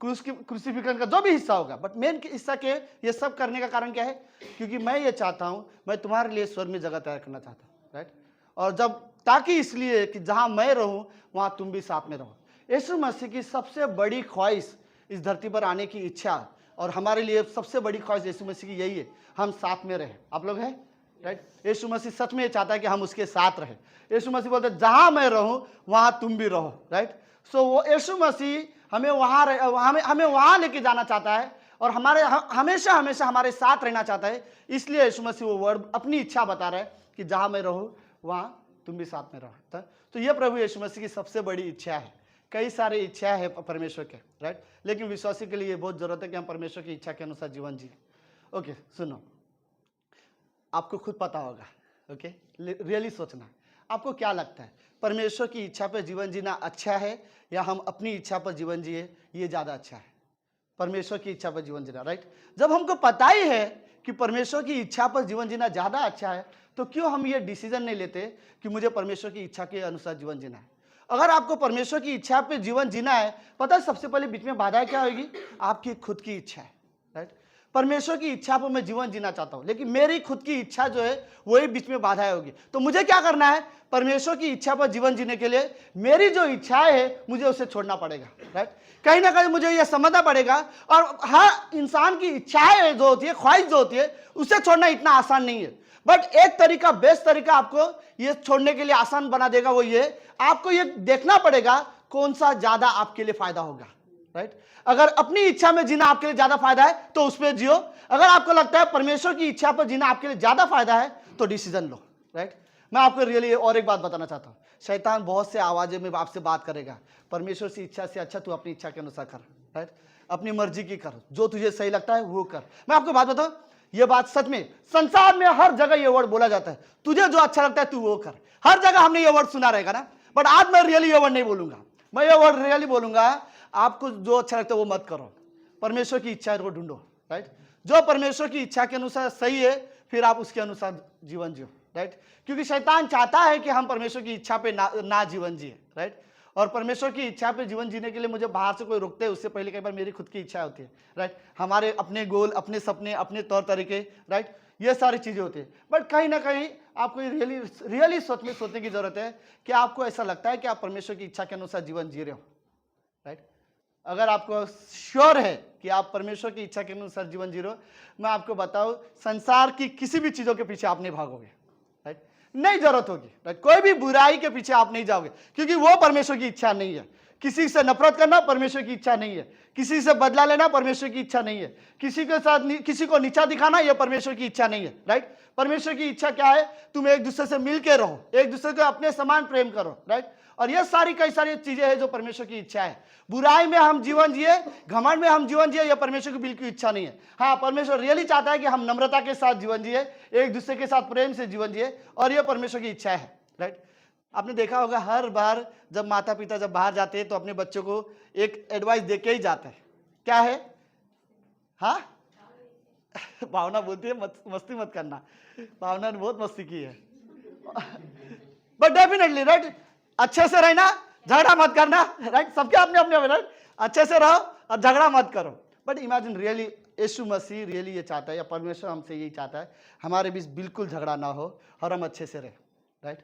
क्रूसिफिक्शन का जो भी हिस्सा होगा, बट मेन हिस्सा के ये सब करने का कारण क्या है? क्योंकि मैं ये चाहता हूं, मैं तुम्हारे लिए स्वर्ग में जगह तैयार करना चाहता हूं, राइट। और जब ताकि इसलिए कि जहां मैं रहूं वहां तुम भी साथ में रहो। यीशु मसीह की सबसे बड़ी ख्वाहिश इस धरती पर आने की इच्छा, और हमारे लिए सबसे बड़ी ख्वाहिश यीशु मसीह की यही है, हम साथ में रहे। आप लोग हैं, राइट। यीशु मसीह सच में चाहता है कि हम उसके साथ रहे। यीशु मसीह बोलते हैं जहां मैं रहूं वहां तुम भी रहो, राइट। सो वो यीशु मसीह हमें वहां लेके जाना चाहता है, और हमेशा हमारे साथ रहना चाहता है। इसलिए यीशु मसीह वो वर्ड, अपनी इच्छा बता रहा है कि जहां मैं रहूं वहां तुम भी साथ में रहो। तो ये प्रभु यीशु मसीह की सबसे बड़ी इच्छा है। कई सारी इच्छा है परमेश्वर के, राइट, लेकिन विश्वासी के लिए बहुत जरूरत है कि हम परमेश्वर की इच्छा के अनुसार जीवन जिए। ओके, सुनो, आपको खुद पता होगा, ओके, रियली सोचना, आपको क्या लगता है परमेश्वर की इच्छा पर जीवन जीना अच्छा है या हम अपनी इच्छा पर जीवन जिए ये ज्यादा अच्छा है? परमेश्वर की इच्छा पर जीवन जीना, राइट। जब हमको पता ही है कि परमेश्वर की इच्छा पर जीवन जीना ज्यादा अच्छा है, तो क्यों हम ये डिसीजन नहीं लेते कि मुझे परमेश्वर की इच्छा के अनुसार जीवन जीना है? अगर आपको परमेश्वर की इच्छा पे जीवन जीना है, पता है सबसे पहले बीच में बाधा क्या होगी? आपकी खुद की इच्छा है, राइट। परमेश्वर की इच्छा पर मैं जीवन जीना चाहता हूं, लेकिन मेरी खुद की इच्छा जो है वही बीच में बाधा होगी। तो मुझे क्या करना है? परमेश्वर की इच्छा पर जीवन जीने के लिए मेरी जो इच्छाएं है मुझे उसे छोड़ना पड़ेगा, राइट। कहीं ना कहीं मुझे यह समझना पड़ेगा। और हर इंसान की इच्छाएं जो होती है, ख्वाहिश जो होती है, उसे छोड़ना इतना आसान नहीं है। बट एक तरीका, बेस्ट तरीका आपको ये छोड़ने के लिए आसान बना देगा, वो ये, आपको ये देखना पड़ेगा कौन सा ज्यादा आपके लिए फायदा होगा, राइट। अगर अपनी इच्छा में जीना आपके लिए ज्यादा फायदा है तो उस पर जियो। अगर आपको लगता है परमेश्वर की इच्छा पर जीना आपके लिए ज्यादा फायदा है तो डिसीजन लो, राइट। मैं आपको रियली और एक बात बताना चाहता हूं, शैतान बहुत से आवाजें में आपसे बात करेगा, परमेश्वर की इच्छा से अच्छा तू अपनी इच्छा के अनुसार कर, राइट, अपनी मर्जी की कर, जो तुझे सही लगता है वो कर। मैं आपको बात बताऊं, ये बात सच में संसार में हर जगह ये वर्ड बोला जाता है, तुझे जो अच्छा लगता है तू वो कर। हर जगह हमने ये वर्ड सुना रहेगा ना, बट आज मैं रियली ये वर्ड नहीं बोलूंगा। मैं ये वर्ड रियली बोलूंगा, आपको जो अच्छा लगता है वो मत करो, परमेश्वर की इच्छा को ढूंढो, राइट। जो परमेश्वर की इच्छा के अनुसार सही है फिर आप उसके अनुसार जीवन जियो, राइट। क्योंकि शैतान चाहता है कि हम परमेश्वर की इच्छा पे ना जीवन जिए, राइट। और परमेश्वर की इच्छा पे जीवन जीने के लिए मुझे बाहर से कोई रोकते है उससे पहले कई बार मेरी खुद की इच्छा होती है, राइट। हमारे अपने गोल, अपने सपने, अपने तौर तरीके, राइट, ये सारी चीजें होती है। बट कहीं ना कहीं आपको रियली सोचने की जरूरत है कि आपको ऐसा लगता है कि आप परमेश्वर की इच्छा के अनुसार जीवन जी रहे हो, राइट। अगर आपको श्योर है कि आप परमेश्वर की इच्छा के अनुसार जीवन जी रहे हो, मैं आपको बताऊं, संसार की किसी भी चीजों के पीछे आप नहीं भागोगे, राइट, नहीं जरूरत होगी, राइट। कोई भी बुराई के पीछे आप नहीं जाओगे, क्योंकि वो परमेश्वर की इच्छा नहीं है। किसी से नफरत करना परमेश्वर की इच्छा नहीं है। किसी से बदला लेना परमेश्वर की इच्छा नहीं है। किसी को नीचा दिखाना यह परमेश्वर की इच्छा नहीं है, राइट। परमेश्वर की इच्छा क्या है? तुम एक दूसरे से मिल के रहो, एक दूसरे को अपने समान प्रेम करो, राइट। और ये कई सारी चीजें हैं जो परमेश्वर की इच्छा है। बुराई में हम जीवन जिए, घमंड में हम जीवन जिए, यह परमेश्वर की बिल्कुल इच्छा नहीं है। हाँ, परमेश्वर रियली चाहता है कि हम नम्रता के साथ जीवन जिए, एक दूसरे के साथ प्रेम से जीवन जिए, और यह परमेश्वर की इच्छा है, राइट। आपने देखा होगा हर बार जब माता पिता जब बाहर जाते हैं तो अपने बच्चों को एक एडवाइस दे के ही जाते हैं। क्या है? हाँ, भावना बोलती है मस्ती मत करना। भावना ने बहुत मस्ती की है, बट डेफिनेटली, राइट, अच्छे से रहना, झगड़ा मत करना, राइट। सबके अपने अपने, राइट, अच्छे से रहो और झगड़ा मत करो। But imagine really Yeshu Masih really ये चाहता है, या परमेश्वर हमसे यही चाहता है, हमारे बीच बिल्कुल झगड़ा ना हो और हम अच्छे से रहे, राइट।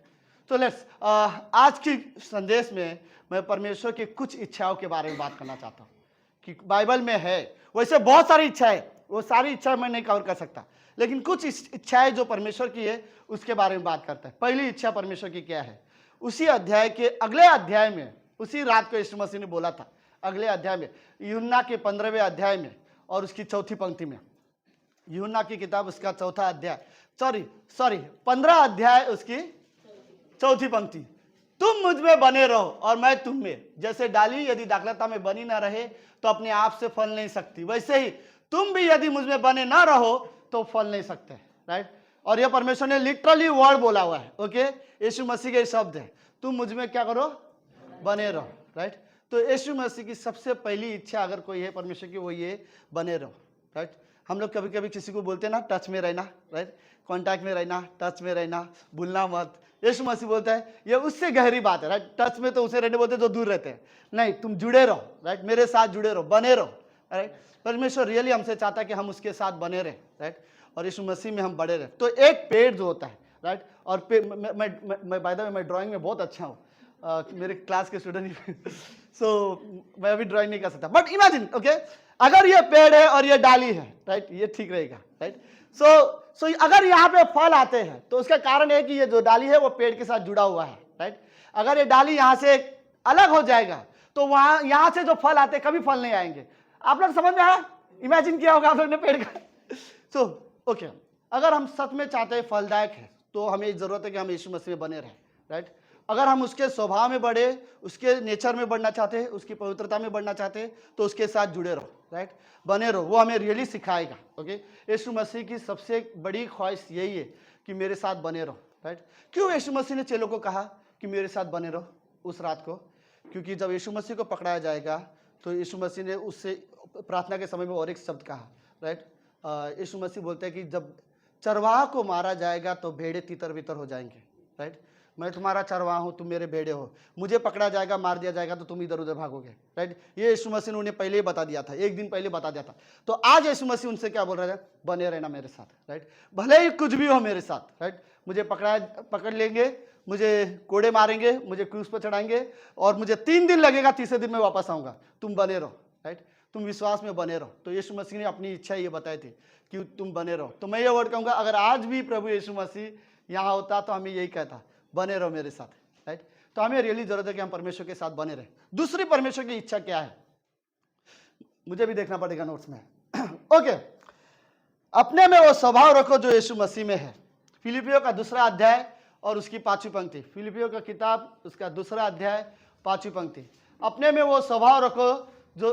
तो लेट्स आज की संदेश में मैं परमेश्वर की कुछ इच्छाओं के बारे में बात करना चाहता हूँ कि बाइबल में है। वैसे बहुत सारी इच्छाएं, वो सारी इच्छा मैं नहीं कवर कर सकता, लेकिन कुछ इच्छाएं जो परमेश्वर की है उसके बारे में बात करते हैं। पहली इच्छा परमेश्वर की क्या है? उसी अध्याय के अगले अध्याय में, उसी रात को यीशु मसीह ने बोला था, अगले अध्याय में, यूहन्ना के 15वें अध्याय में और उसकी चौथी पंक्ति में। यूहन्ना की किताब उसका चौथा अध्याय, सॉरी 15 अध्याय उसकी चौथी पंक्ति। तुम मुझ में बने रहो और मैं तुम में, जैसे डाली यदि दाखलता में बनी ना रहे तो अपने आप से फल नहीं सकती, वैसे ही तुम भी यदि मुझ में बने ना रहो तो फल नहीं सकते, राइट। और यह परमेश्वर ने लिटरली वर्ड बोला हुआ है, ओके। यीशु मसीह के शब्द है, तुम मुझ में क्या करो? बने रहो, राइट। तो यीशु मसीह की सबसे पहली इच्छा अगर कोई है परमेश्वर की, वो ये बने रहो, राइट। हम लोग कभी कभी किसी को बोलते हैं ना, टच में रहना, राइट, कांटेक्ट में रहना, टच में रहना, भूलना मत। यीशु मसीह बोलता है ये उससे गहरी बात है, राइट। टच में तो उसे रहने बोलते हैं जो दूर रहते हैं, नहीं, तुम जुड़े रहो, राइट, मेरे साथ जुड़े रहो, बने रहो, राइट। परमेश्वर रियली हमसे चाहता है कि हम उसके साथ बने रहे, राइट, और यीशु मसीह में हम बड़े रहे। तो एक पेड़ जो होता है, राइट, और मैं बाय द वे मैं ड्राइंग में बहुत अच्छा हूँ, मेरे क्लास के स्टूडेंट सो मैं अभी ड्राइंग नहीं कर सकता, बट इमेजिन, ओके, अगर ये पेड़ है और ये डाली है, राइट, ये ठीक रहेगा, राइट। सो अगर यहाँ पे फल आते हैं तो उसका कारण है कि ये जो डाली है वो पेड़ के साथ जुड़ा हुआ है, राइट। अगर ये डाली यहाँ से अलग हो जाएगा तो वहां यहाँ से जो फल आते कभी फल नहीं आएंगे। आप लोग समझ में आया? इमेजिन किया होगा आप लोग ने पेड़ का। सो ओके, अगर हम सच में चाहते हैं फलदायक है तो हमें जरूरत है कि हम यीशु मसीह में बने रहें, राइट। अगर हम उसके स्वभाव में बढ़े, उसके नेचर में बढ़ना चाहते हैं, उसकी पवित्रता में बढ़ना चाहते हैं, तो उसके साथ जुड़े रहो, राइट, बने रहो, वो हमें रियली सिखाएगा, ओके। यीशु मसीह की सबसे बड़ी ख्वाहिश यही है कि मेरे साथ बने रहो, राइट। क्यों यीशु मसीह ने चेलों को कहा कि मेरे साथ बने रहो उस रात को? क्योंकि जब यीशु मसीह को पकड़ाया जाएगा तो यीशु मसीह ने उससे प्रार्थना के समय में और एक शब्द कहा, राइट। यीशु मसीह बोलते हैं कि जब चरवाहा को मारा जाएगा तो भेड़े तितर बितर हो जाएंगे, राइट। मैं तुम्हारा चरवाहा हूँ, तुम मेरे भेड़े हो, मुझे पकड़ा जाएगा, मार दिया जाएगा तो तुम इधर उधर भागोगे, राइट। ये यीशु मसीह ने उन्हें पहले ही बता दिया था, एक दिन पहले बता दिया था। तो आज यीशु मसीह उनसे क्या बोल रहा है? बने रहना मेरे साथ, राइट, भले ही कुछ भी हो मेरे साथ, राइट। मुझे पकड़ लेंगे, मुझे कोड़े मारेंगे, मुझे क्रूस पर चढ़ाएंगे और मुझे 3 दिन लगेगा, तीसरे दिन में वापस आऊंगा, तुम बने रहो, राइट, तुम विश्वास में बने रहो। तो यीशु मसीह ने अपनी इच्छा ये बताई थी कि तुम बने रहो। तो मैं ये वर्ड कहूंगा, अगर आज भी प्रभु यीशु मसीह यहाँ होता तो हमें यही कहता, बने रहो मेरे साथ, राइट। तो हमें रियली जरूरत है कि हम परमेश्वर के साथ बने रहे। दूसरी परमेश्वर की इच्छा क्या है? मुझे भी देखना पड़ेगा नोट्स में। ओके, अपने में वो स्वभाव रखो जो यीशु मसीह में है। फिलिपियों का 2 अध्याय और उसकी 5वीं पंक्ति। फिलिपियों का किताब उसका 2 अध्याय 5वीं पंक्ति। अपने में वो स्वभाव रखो जो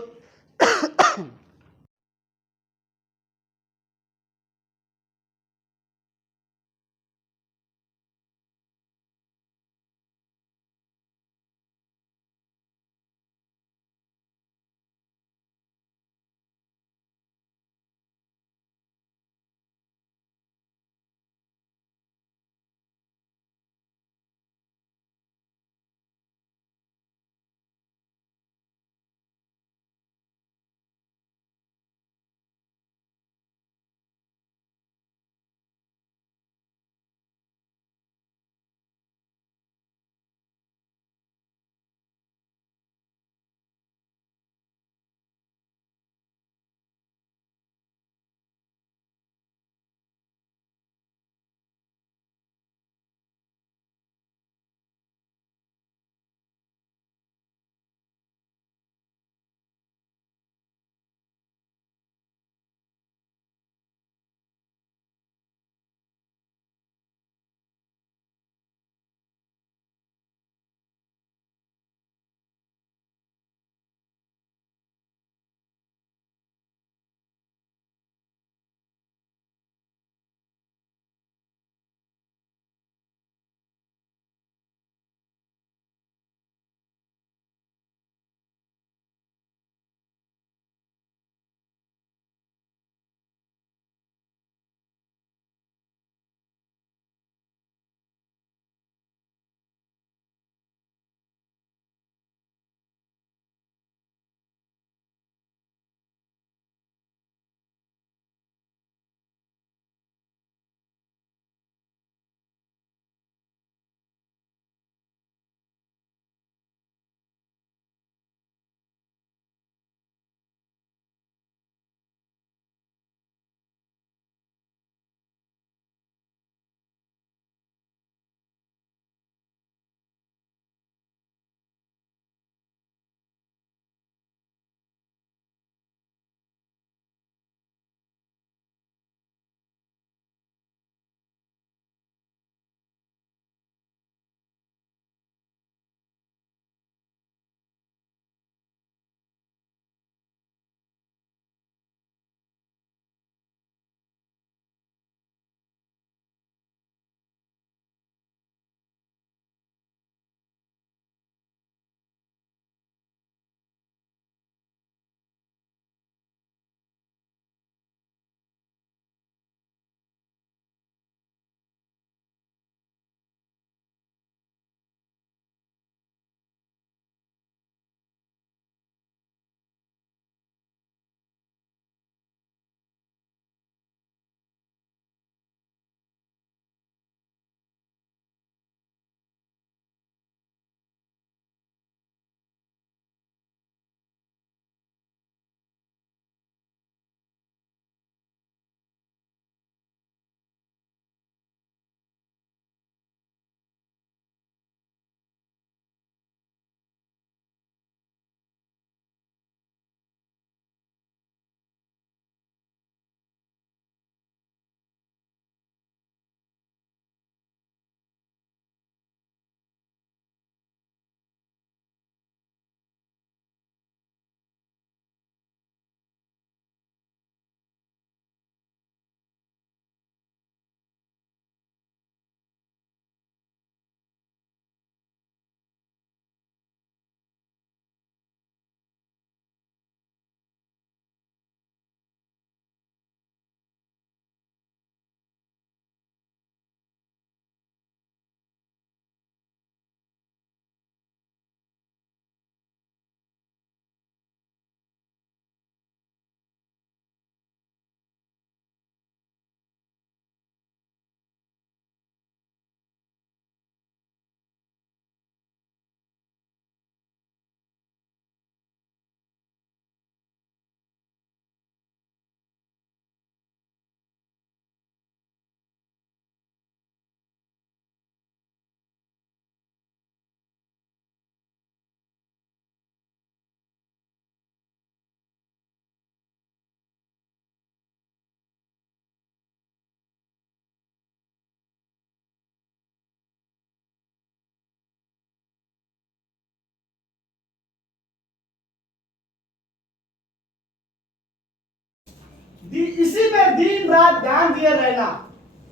इसी में दिन रात ध्यान दिए रहना,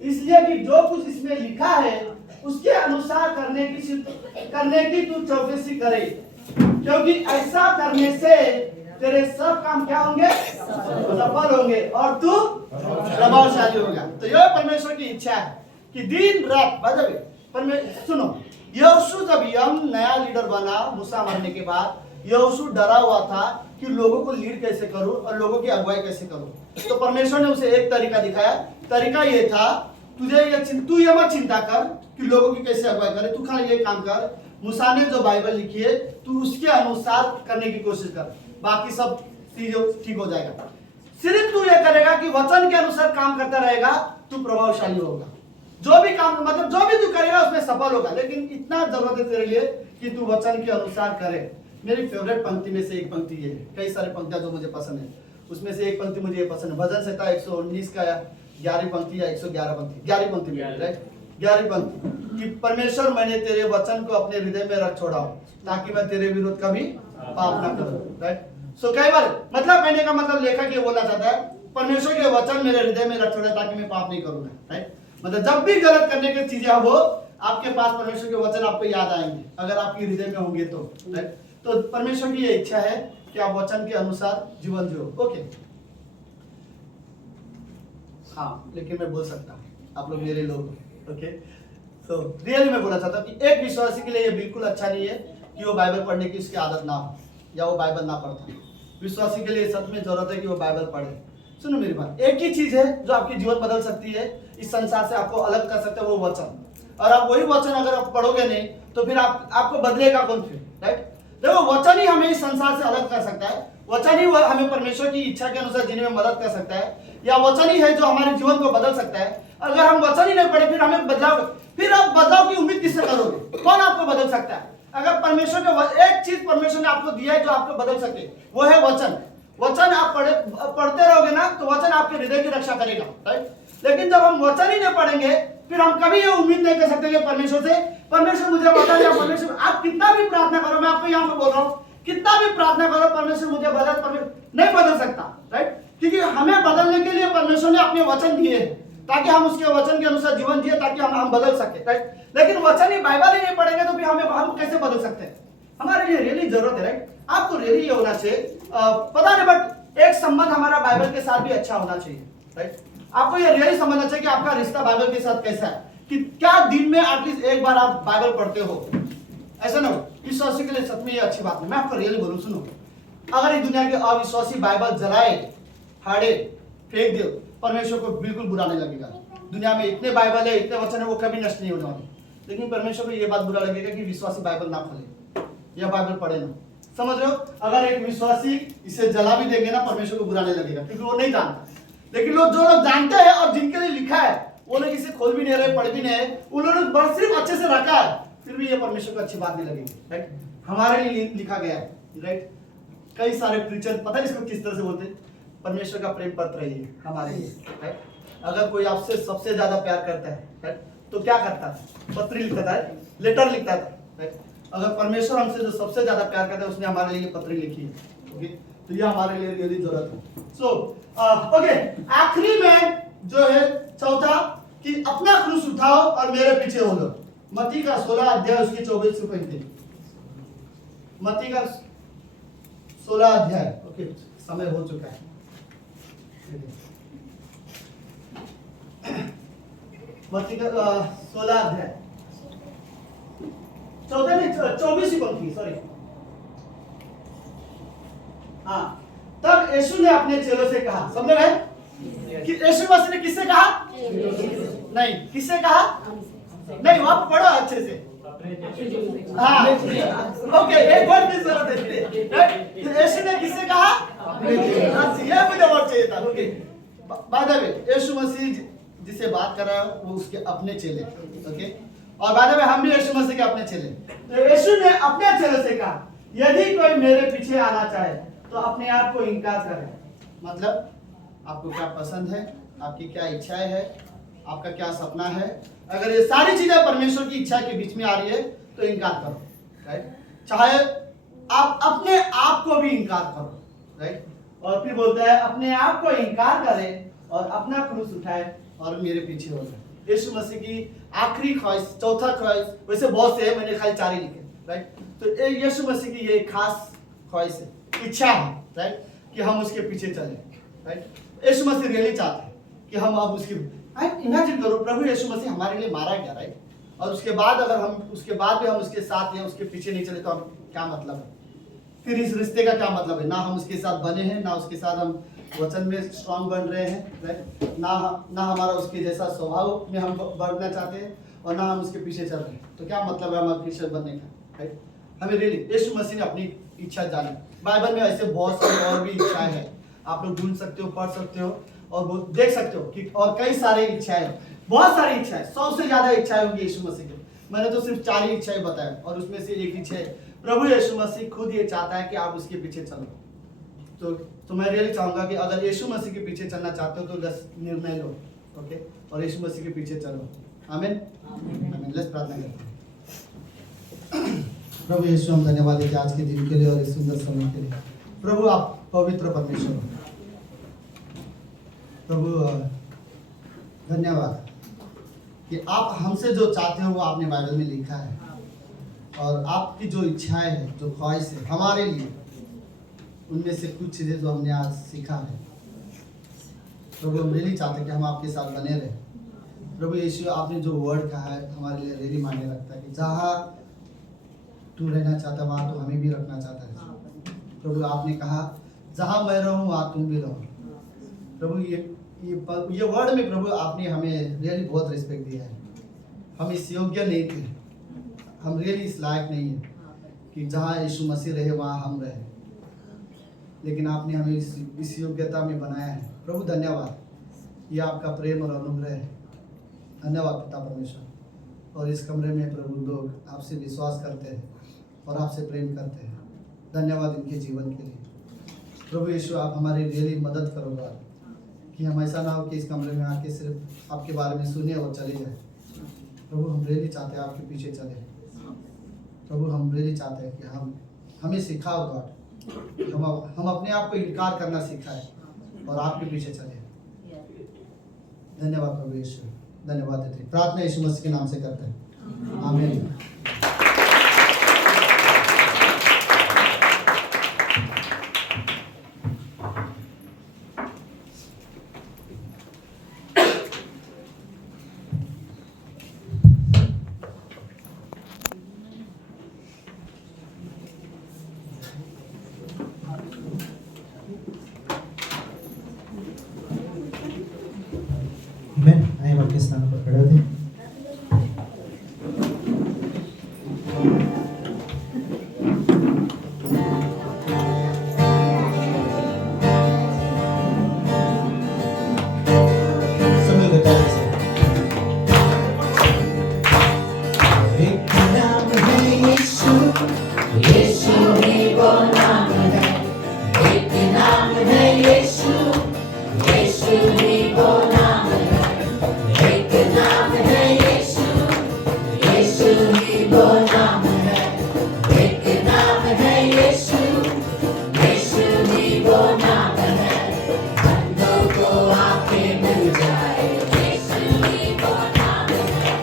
इसलिए कि जो कुछ इसमें लिखा है उसके अनुसार करने की तू चौकसी करे, क्योंकि ऐसा करने से तेरे सब काम क्या होंगे, सफल होंगे और तू प्रभावशाली होगा। तो यह परमेश्वर की इच्छा है कि दिन रात परमेश्वर सुनो, यहोशू जब यंग नया लीडर बना मूसा मरने के बाद, यहोशू डरा हुआ था कि लोगों को लीड कैसे करूं और लोगों की अगुवाई कैसे करूं। तो परमेश्वर ने उसे एक तरीका दिखाया। तरीका ये था, तू ये मत चिंता कर कि लोगों की कैसे अगुवाई करे, तू खाली ये काम कर, मूसा ने जो बाइबल लिखी है तू उसके अनुसार करने की कोशिश कर, बाकी सब चीजें ठीक हो जाएगा। सिर्फ तू ये करेगा कि वचन के अनुसार काम करता रहेगा, तू प्रभावशाली होगा। जो भी काम मतलब जो भी तू करेगा उसमें सफल होगा, लेकिन इतना जरूरत है तेरे लिए कि तू वचन के अनुसार करे। मेरी फेवरेट पंक्ति में से एक पंक्ति ये है, कई सारे पंक्तियां जो मुझे पसंद है, उसमें से एक पंक्ति मुझे ये पसंद है, भजन संहिता 119 का 11वीं पंक्ति या 111 पंक्ति, 11वीं पंक्ति में, राइट, 11वीं पंक्ति कि परमेश्वर मैंने तेरे वचन को अपने हृदय में रख छोड़ा हूं ताकि मैं तेरे विरुद्ध कभी पाप ना करूं, राइट। सो कई बार मतलब कहने का मतलब लेखक ये बोलना चाहता है, परमेश्वर के वचन मेरे हृदय में रख छोड़ा ताकि मैं पाप नहीं करूंगा, राइट। मतलब जब भी गलत करने की चीजें हो, आपके पास परमेश्वर के वचन आपको याद आएंगे अगर आपके हृदय में होंगे तो, राइट। तो परमेश्वर की ये इच्छा है कि आप वचन के अनुसार जीवन जियो, ओके। हाँ, लेकिन मैं बोल सकता हूँ, आप लोग मेरे लोग, ओके। तो रियली मैं बोलना चाहता हूँ कि एक विश्वासी के लिए ये बिल्कुल अच्छा नहीं है कि वो बाइबल पढ़ने की उसकी आदत ना हो या वो बाइबल ना पढ़ता। विश्वासी के लिए सच में जरूरत है कि वो बाइबल पढ़े। सुनो मेरी बात, एक ही चीज है जो आपकी जीवन बदल सकती है, इस संसार से आपको अलग कर सकता है, वो वचन। और आप वही वचन अगर आप पढ़ोगे नहीं तो फिर आपको बदलेगा कौन फिर, राइट। देखो, वचन ही हमें इस संसार से अलग कर सकता है, वचन ही हमें परमेश्वर की इच्छा के अनुसार जीने में मदद कर सकता है, या वचन ही है जो हमारे जीवन को बदल सकता है। अगर हम वचन ही नहीं पढ़े फिर हमें बदलाव, फिर आप बदलाव की उम्मीद किससे करोगे? कौन आपको बदल सकता है? अगर परमेश्वर के एक चीज परमेश्वर ने आपको दिया है जो आपको बदल सके, वो है वचन। वचन आप पढ़ते रहोगे ना तो वचन आपके हृदय की रक्षा करेगा, राइट। लेकिन जब हम वचन ही नहीं पढ़ेंगे फिर हम कभी ये उम्मीद नहीं कर सकते कि परमेश्वर से, परमेश्वर मुझे बदल, या परमेश्वर आप कितना भी प्रार्थना करो, मैं आपको यहाँ पे बोल रहा हूँ, कितना भी प्रार्थना करो परमेश्वर मुझे बदल, परमेश्वर नहीं बदल सकता, राइट। क्योंकि हमें बदलने के लिए परमेश्वर ने अपने वचन दिए हैं ताकि हम उसके वचन के अनुसार जीवन जिए, ताकि हम बदल सके, राइट। लेकिन वचन ही बाइबल ही नहीं पढ़ेंगे तो फिर हम कैसे बदल सकते हैं? हमारे लिए रियली जरूरत है, राइट। आपको रियली ये होना चाहिए, पता नहीं बट एक संबंध हमारा बाइबल के साथ भी अच्छा होना चाहिए, राइट। आपको ये रियली समझना चाहिए कि आपका रिश्ता बाइबल के साथ कैसा है, कि क्या दिन में एटलीस्ट एक बार आप बाइबल पढ़ते हो। ऐसा ना हो, विश्वासी के लिए सच में ये अच्छी बात नहीं। मैं आपको रियली बोलूं, सुनो, अगर इस दुनिया के अविश्वासी बाइबल जलाए, फाड़े, फेंक दे, परमेश्वर को बिल्कुल बुरा नहीं लगेगा। दुनिया में इतने बाइबल है, इतने वचन है, वो कभी नष्ट नहीं होने वाले। लेकिन परमेश्वर को ये बात बुरा लगेगा कि विश्वासी बाइबल ना खोले या बाइबल पढ़े ना। समझ रहे हो? अगर एक विश्वासी इसे जला भी देंगे ना, परमेश्वर को बुरा नहीं लगेगा, क्योंकि वो नहीं जानता। लेकिन लोग जो लोग जानते हैं और जिनके लिए लिखा है, वो लोग इसे खोल भी नहीं रहे, पढ़ भी नहीं है, उन लोगों ने सिर्फ अच्छे से रखा है, फिर भी ये परमेश्वर को अच्छी बात नहीं लगेगी, राइट। हमारे लिए लिखा गया है, राइट। कई सारे प्रीचर पता है इसको किस तरह से बोलते हैं, परमेश्वर का प्रेम पत्र है ये हमारे लिए, राइट। अगर कोई आपसे सबसे ज्यादा प्यार करता है, राइट, तो क्या करता है? पत्र लिखता है, लेटर लिखता है, राइट। अगर परमेश्वर हमसे जो सबसे ज्यादा प्यार करता है उसने हमारे लिए पत्र लिखी है, ओके। तो ये हमारे लिए रियली जरूरत है। सो ओके, आखिरी में जो है चौथा कि अपना क्रूस उठाओ और मेरे पीछे हो लो। मत्ती का 16 अध्याय उसकी 24 से 35। मत्ती का 16 अध्याय, ओके, समय हो चुका है। मत्ती का 16 अध्याय 24 पंक्ति, सॉरी। हाँ, तब यीशु ने अपने चेलों से कहा, समझ गए कि यीशु मसीह ने किससे कहा? नहीं, किससे कहा? नहीं, वहां पढ़ो अच्छे से। हाँ, ओके, एक वर्ड की जरूरत है। तो यीशु ने किससे कहा? ये मुझे वर्ड चाहिए था, ओके। बाय द वे, यीशु मसीह जिसे बात कर रहा है वो उसके अपने चेले, ओके। और बाय द वे, हम भी यीशु मसीह के अपने चेले। तो यीशु ने अपने चेलों से कहा, यदि कोई मेरे पीछे आना चाहे तो अपने आप को इनकार करे। मतलब आपको क्या पसंद है, आपकी क्या इच्छाएं है, आपका क्या सपना है, अगर ये सारी चीजें परमेश्वर की इच्छा के बीच में आ रही है तो इनकार करो, राइट। चाहे आप अपने आप को भी इनकार करो, राइट। और फिर बोलता है अपने आप को इनकार करे और अपना क्रूस उठाए और मेरे पीछे हो जाए। यीशु मसीह की आखिरी ख्वाहिश, चौथा ख्वाहिश, वैसे बहुत से है, मैंने खाली 4 ही लिखे, राइट। तो यीशु मसीह की ये खास ख्वाहिश है, इच्छा है, राइट, कि हम उसके पीछे चले, राइट। यीशु मसीह रियली चाहते हैं कि हम अब उसकी, इमेजिन करो प्रभु यीशु मसीह हमारे लिए मारा गया, राइट, और उसके बाद अगर हम उसके बाद भी हम उसके साथ या उसके पीछे नहीं चले तो हम क्या मतलब है? फिर इस रिश्ते का क्या मतलब है? ना हम उसके साथ बने हैं, ना उसके साथ हम वचन में स्ट्रांग बन रहे हैं, राइट, ना हमारा उसके जैसा स्वभाव में हम बढ़ना चाहते हैं और ना हम उसके पीछे चल रहे हैं, तो क्या मतलब है हमारे पीछे बनने का, राइट। हमें रियली यीशु मसीह ने अपनी इच्छा जानी। बाइबल में ऐसे बहुत सारी और भी इच्छाएं हैं, आप लोग ढूंढ सकते हो, पढ़ सकते हो और वो देख सकते हो कि और कई सारी इच्छाएं, बहुत सारी इच्छाएं, 100 से ज्यादा इच्छाएं होंगी यीशु मसीह की। मैंने तो सिर्फ 4 ही इच्छाएं बताया और उसमें से एक इच्छा है, प्रभु यीशु मसीह खुद ये चाहता है कि आप उसके पीछे चलो। तो मैं रियली चाहूंगा कि अगर यीशु मसीह के पीछे चलना चाहते हो तो बस निर्णय लो, ओके, और यीशु मसीह के पीछे चलो। आमीन, आमीन। लेट्स प्रार्थना करते हैं। प्रभु यीशु, हम धन्यवाद देते हैं आज के दिन के लिए और इस सुंदर समय के लिए। प्रभु आप पवित्र परमेश्वर हो। प्रभु धन्यवाद कि आप हमसे जो चाहते हो वो आपने बाइबल में लिखा है और आपकी जो इच्छाएं हैं, जो ख्वाहिश है हमारे लिए, उनमें से कुछ चीज़ें जो हमने आज सीखा है प्रभु, हम रियली चाहते हैं कि हम आपके साथ बने रहे। प्रभु यीशु, आपने जो वर्ड कहा है हमारे लिए रियली मायने रखता है कि जहाँ तू रहना चाहता है वहाँ तो हमें भी रखना चाहता है। प्रभु आपने कहा जहाँ मैं रहूँ वहाँ तुम भी रहो। प्रभु ये वर्ड में प्रभु आपने हमें रियली बहुत रिस्पेक्ट दिया है। हम इस योग्य नहीं थे, हम रियली इस लायक नहीं है कि जहाँ यीशु मसीह रहे वहाँ हम रहे, लेकिन आपने हमें इस योग्यता में बनाया है। प्रभु धन्यवाद, ये आपका प्रेम और अनुग्रह है। धन्यवाद पिता परमेश्वर। और इस कमरे में प्रभु लोग आपसे विश्वास करते हैं और आपसे प्रेम करते हैं। धन्यवाद इनके जीवन के लिए। प्रभु यीशु, आप हमारी रियली मदद करो गॉड, कि हम ऐसा ना हो कि इस कमरे में आके सिर्फ आपके बारे में सुने और चले जाए। प्रभु हम रियली चाहते हैं आपके पीछे चले। प्रभु हम रियली चाहते हैं कि हमें सिखाओ गॉड, हम अपने आप को इनकार करना सीखा है और आपके पीछे चले। धन्यवाद प्रभु यीशु, धन्यवाद देते हैं। प्रार्थना यीशु मसीह के नाम से करते हैं, आमीन। Amen. आइए आपके स्थान पर खड़े होते हैं। सब मिलकर ताली से। एक नाम है यीशु, यीशु ही वो नाम है। एक नाम है यीशु, यीशु ही वो नाम है। एक नाम है यीशु, यीशु ही वो नाम है। एक नाम है यीशु, यीशु ही वो नाम है। अंधों को आंखें मिल जाए, यीशु ही वो नाम है।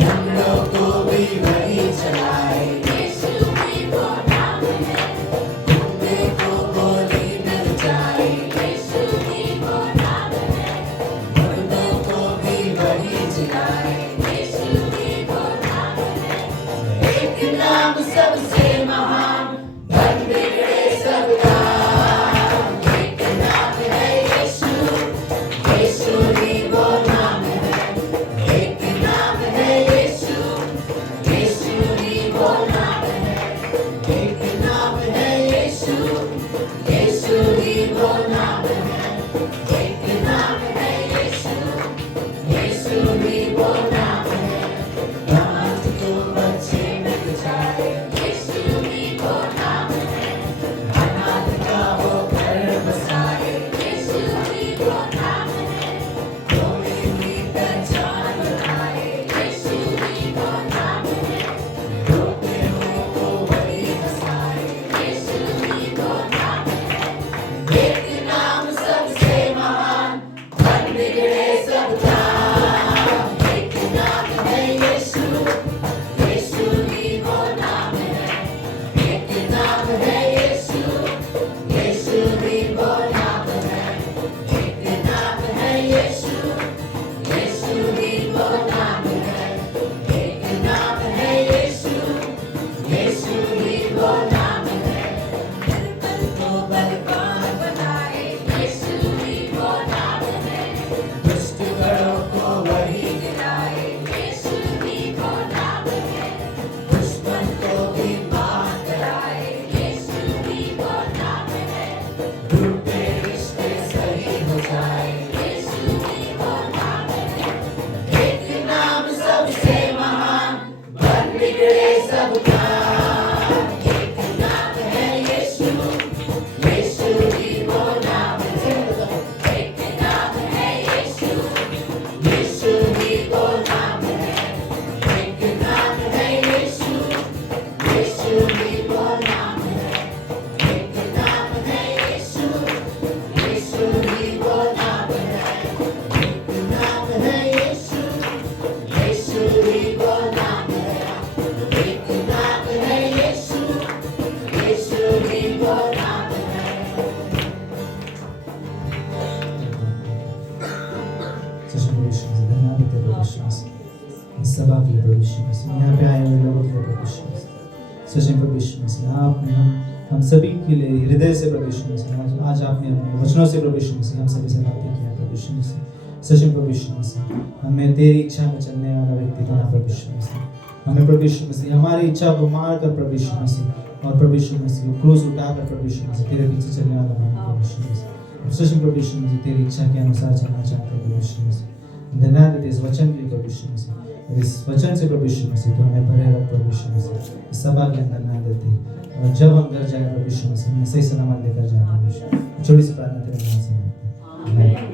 लंगड़ों को भी वही चलाए, यीशु ही वो नाम है। गूंगे को बोली मिल जाए, यीशु ही वो नाम है। मुर्दों को भी वही जिलाए, यीशु ही वो नाम है। एक नाम सबसे महान, बन बिगड़े सब काम। एक नाम है यीशु, यीशु ही वो नाम है। एक नाम है यीशु, यीशु ही वो नाम है। एक नाम है यीशु, यीशु ही वो नाम है। एक नाम है यीशु, यीशु ही वो नाम है। नाथ को बच्चे मिल जाए, यीशु ही वो नाम है। अनाथ का वो घर बसाए, यीशु ही वो नाम है। कोई भी पहचान बनाए, यीशु ही वो नाम है। रोते हुए को वही हंसाए, यीशु ही वो नाम है। एक यीशु मसीह, यहाँ पे आए हुए लोगों के लिए प्रभु यीशु मसीह, सचिन प्रभु यीशु मसीह, आपने हम सभी के लिए हृदय से प्रभु यीशु मसीह, आज आपने अपने वचनों से प्रभु यीशु मसीह हम सभी से बातें किया प्रभु यीशु मसीह, सचिन प्रभु यीशु मसीह, हमें तेरी इच्छा में चलने वाला व्यक्ति बना प्रभु यीशु मसीह, हमें प्रभु यीशु मसीह हमारी इच्छा को मार कर प्रभु यीशु मसीह और प्रभु यीशु मसीह क्रूस उठाकर प्रभु यीशु मसीह तेरे पीछे चलने वाला बना प्रभु यीशु मसीह, सचिन प्रभु यीशु मसीह तेरी इच्छा के अनुसार चलना चाहते हैं प्रभु यीशु मसीह। धन्यवाद देते इस वचन के लिए प्रभु यीशु मसीह, और इस वचन से प्रभु यीशु मसीह तो हमें भरे रख प्रभु यीशु मसीह, इस सभा के लिए धन्यवाद देते हैं, और जब हम घर जाए प्रभु यीशु मसीह हमें सही सलामत लेकर जाए प्रभु यीशु, छोटी सी प्रार्थना तेरे नाम से मांगते हैं। आमीन।